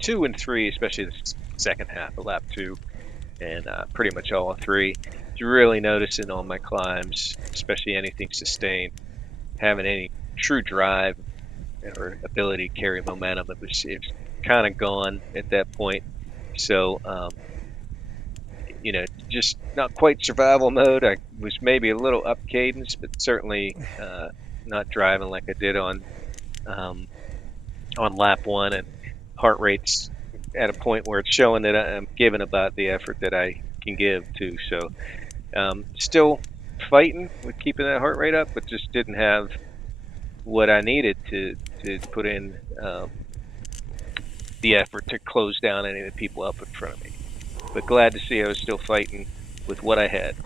2 and 3, especially the second half of lap 2, and pretty much all of 3, is really noticing on my climbs, especially anything sustained, having any true drive or ability to carry momentum. It's kind of gone at that point. So, just not quite survival mode. I was maybe a little up cadence, but certainly not driving like I did on lap 1, and heart rate's at a point where it's showing that I'm giving about the effort that I can give too. So still fighting with keeping that heart rate up, but just didn't have what I needed to put in the effort to close down any of the people up in front of me. But glad to see I was still fighting with what I had.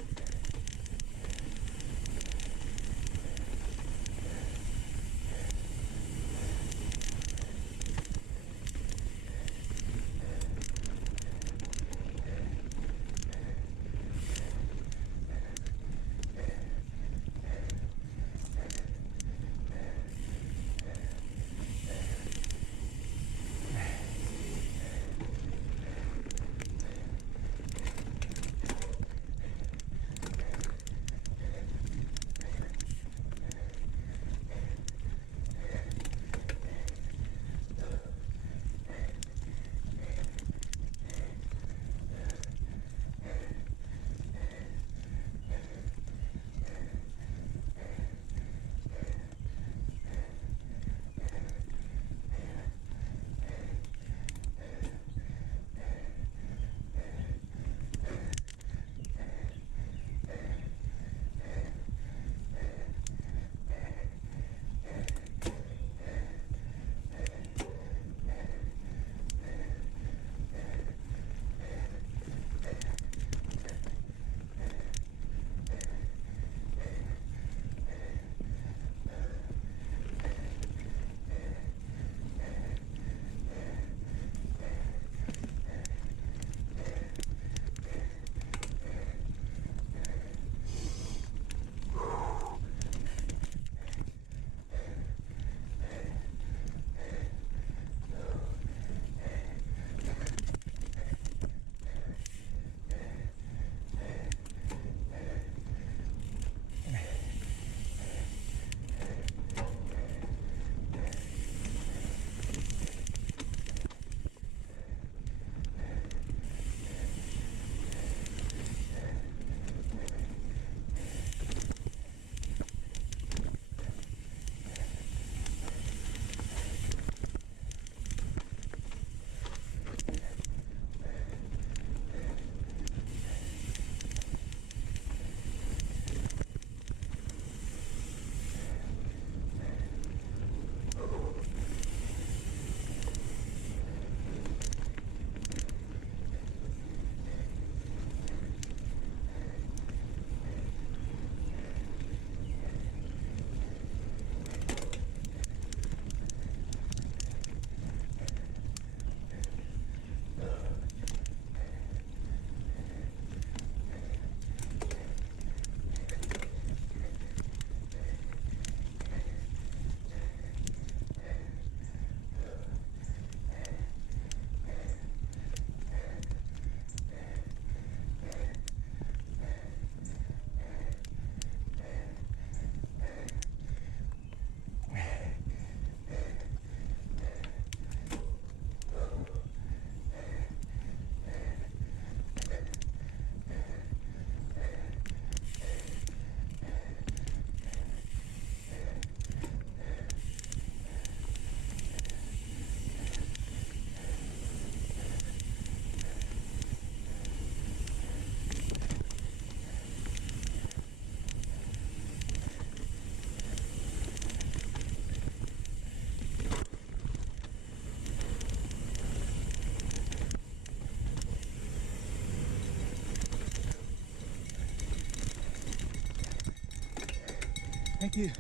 Thank you.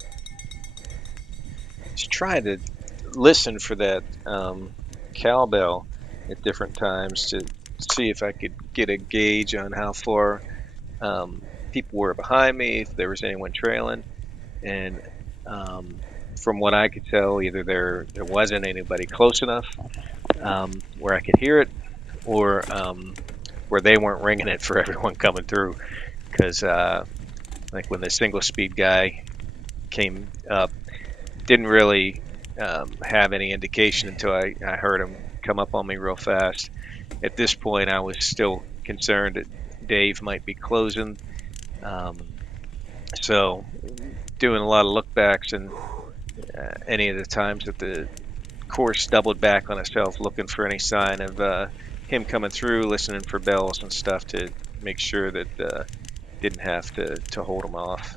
Just trying to listen for that cowbell at different times to see if I could get a gauge on how far people were behind me, if there was anyone trailing, and from what I could tell, either there wasn't anybody close enough where I could hear it, or where they weren't ringing it for everyone coming through. Because like when the single speed guy came up, didn't really have any indication until I heard him come up on me real fast. At this point, I was still concerned that Dave might be closing. So doing a lot of lookbacks, and any of the times that the course doubled back on itself, looking for any sign of him coming through, listening for bells and stuff to make sure that didn't have to hold him off.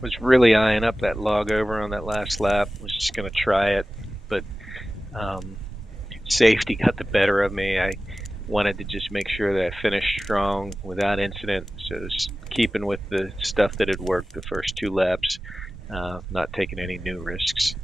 Was really eyeing up that log over on that last lap. Was just going to try it, but safety got the better of me. I wanted to just make sure that I finished strong without incident. So just keeping with the stuff that had worked the first 2 laps, not taking any new risks.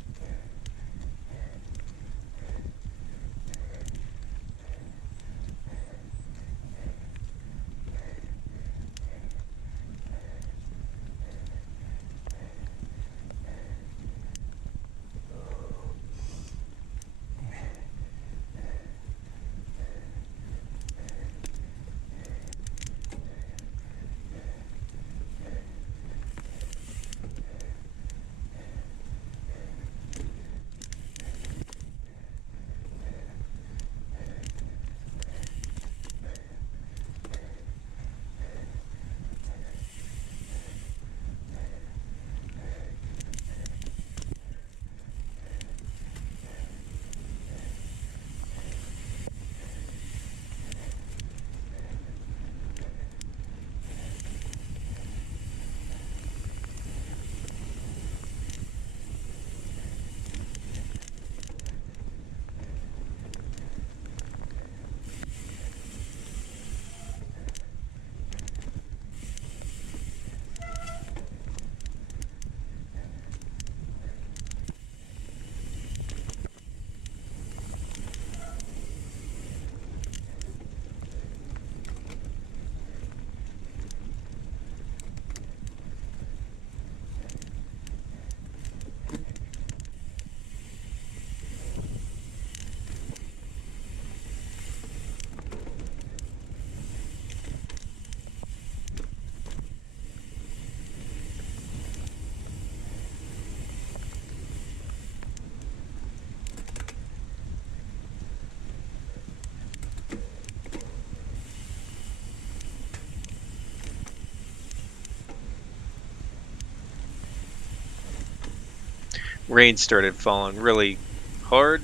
Rain started falling really hard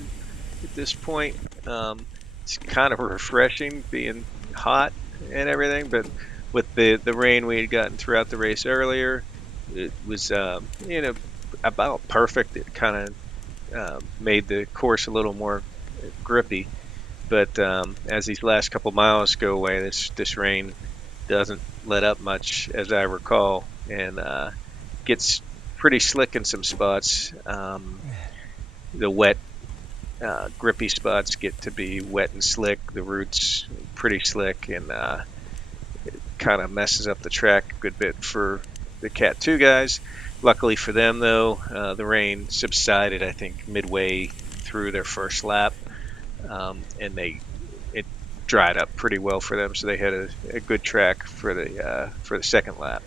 at this point. It's kind of refreshing being hot and everything, but with the rain we had gotten throughout the race earlier, it was about perfect. It kind of made the course a little more grippy. But as these last couple miles go away, this rain doesn't let up much, as I recall, and gets pretty slick in some spots. The wet, grippy spots get to be wet and slick. The roots pretty slick, and it kind of messes up the track a good bit for the Cat 2 guys. Luckily for them, though, the rain subsided, I think, midway through their first lap, and it dried up pretty well for them, so they had a good track for the second lap.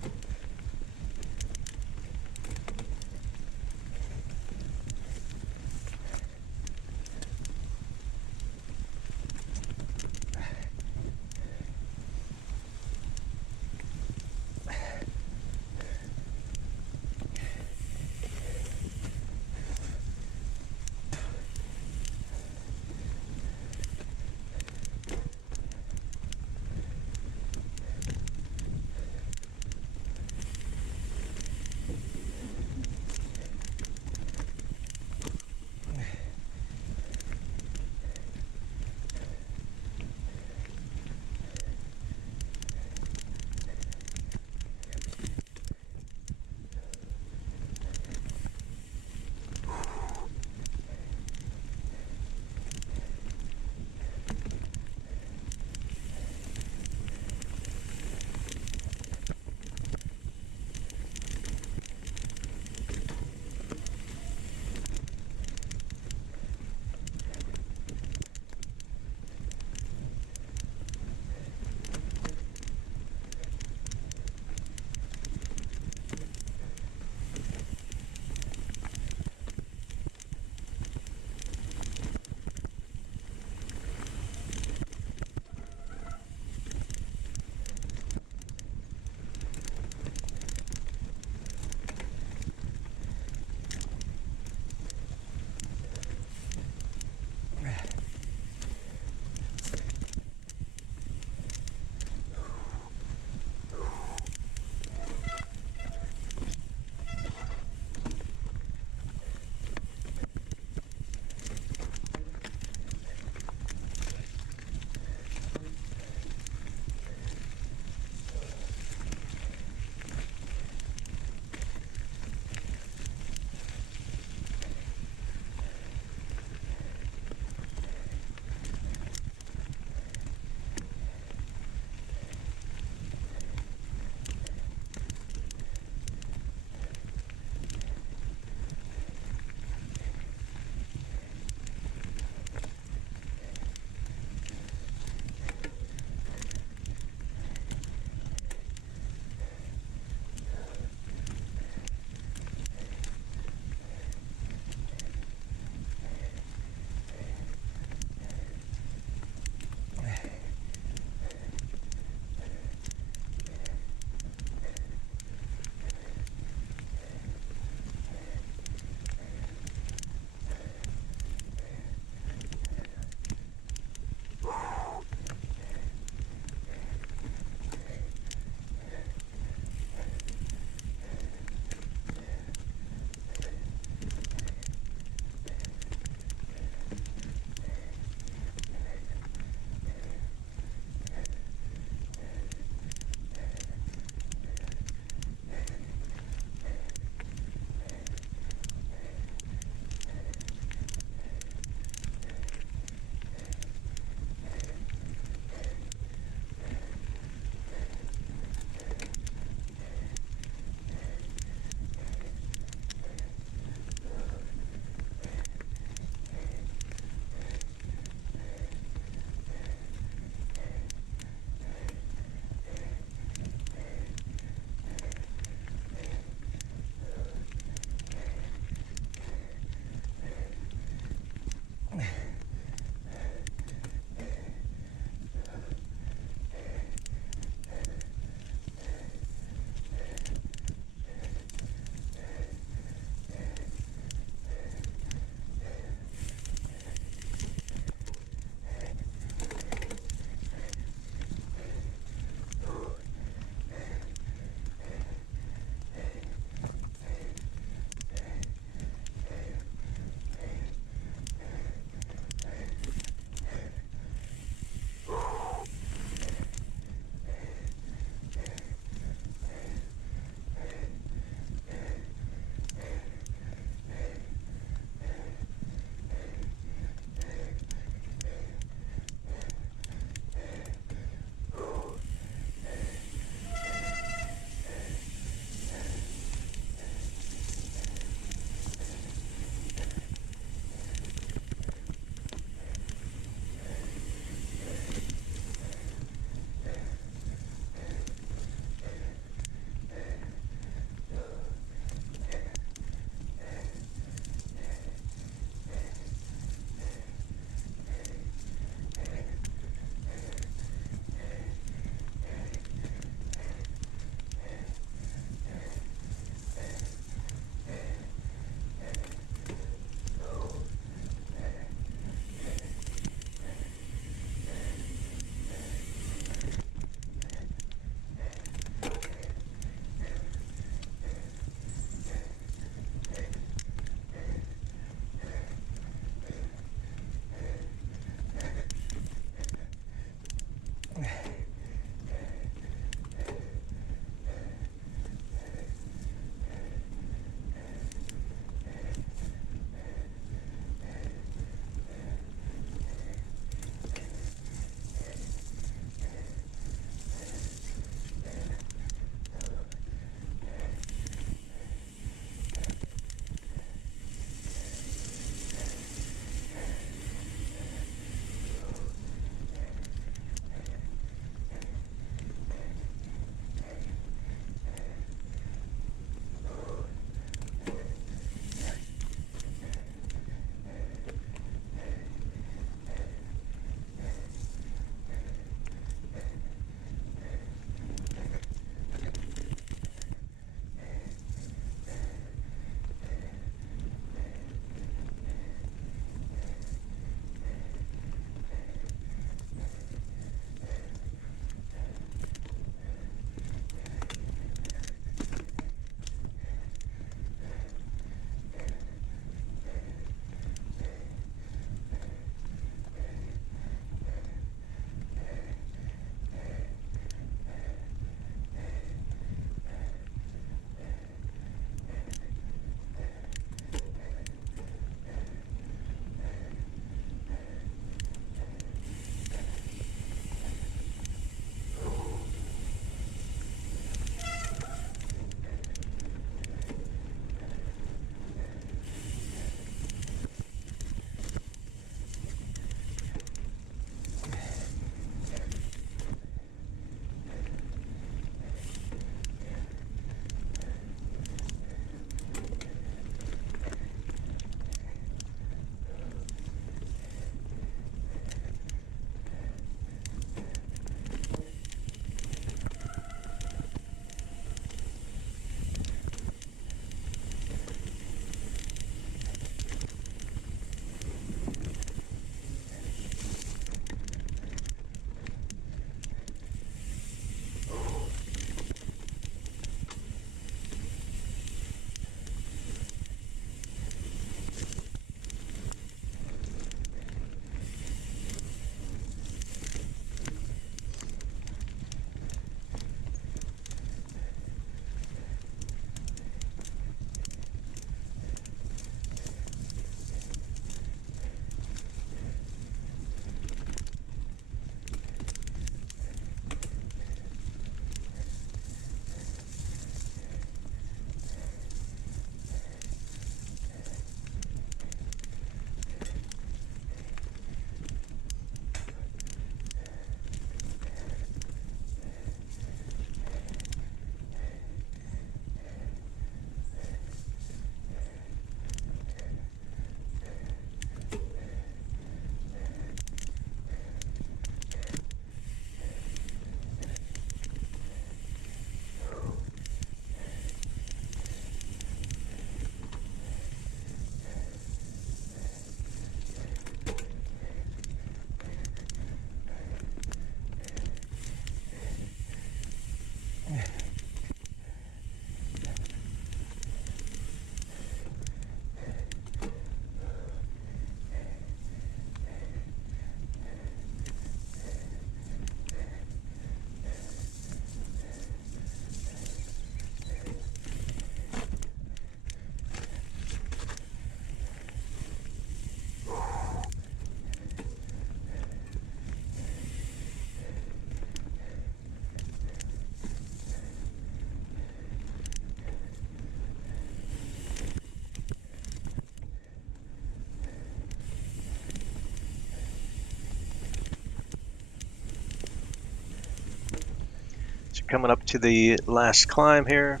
coming up to the last climb here.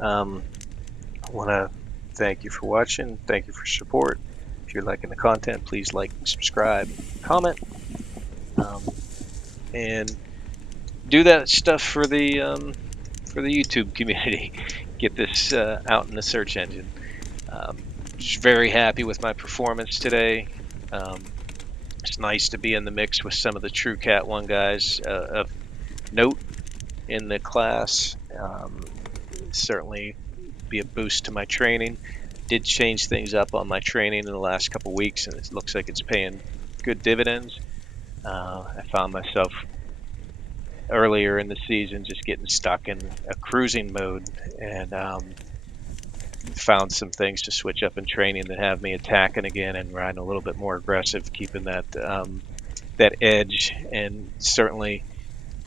I want to thank you for watching. Thank you for support. If you're liking the content, please like, subscribe, comment, and do that stuff for the YouTube community. Get this out in the search engine. Just very happy with my performance today. It's nice to be in the mix with some of the True Cat 1 guys of note in the class. Certainly be a boost to my training. Did change things up on my training in the last couple weeks, and it looks like it's paying good dividends. I found myself earlier in the season just getting stuck in a cruising mode, and found some things to switch up in training that have me attacking again and riding a little bit more aggressive, keeping that that edge. And certainly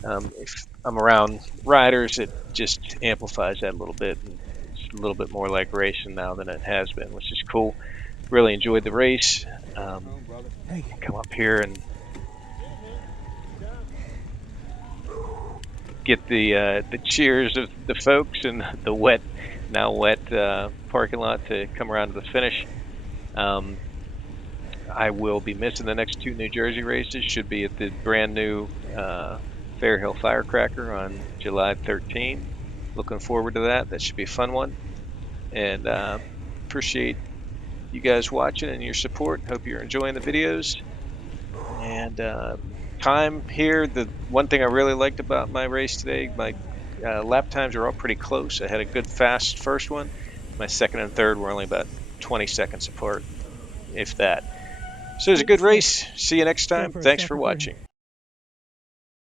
if I'm around riders, it just amplifies that a little bit, and it's a little bit more like racing now than it has been, which is cool. Really enjoyed the race. Come up here and get the cheers of the folks and the wet parking lot to come around to the finish. I will be missing the next 2 New Jersey races. Should be at the brand new Fair Hill Firecracker on July 13. Looking forward to that. That should be a fun one. And appreciate you guys watching and your support. Hope you're enjoying the videos. And time here, the one thing I really liked about my race today, my lap times are all pretty close. I had a good fast first one. My second and third were only about 20 seconds apart, if that. So it was a good race. See you next time. Thanks for watching.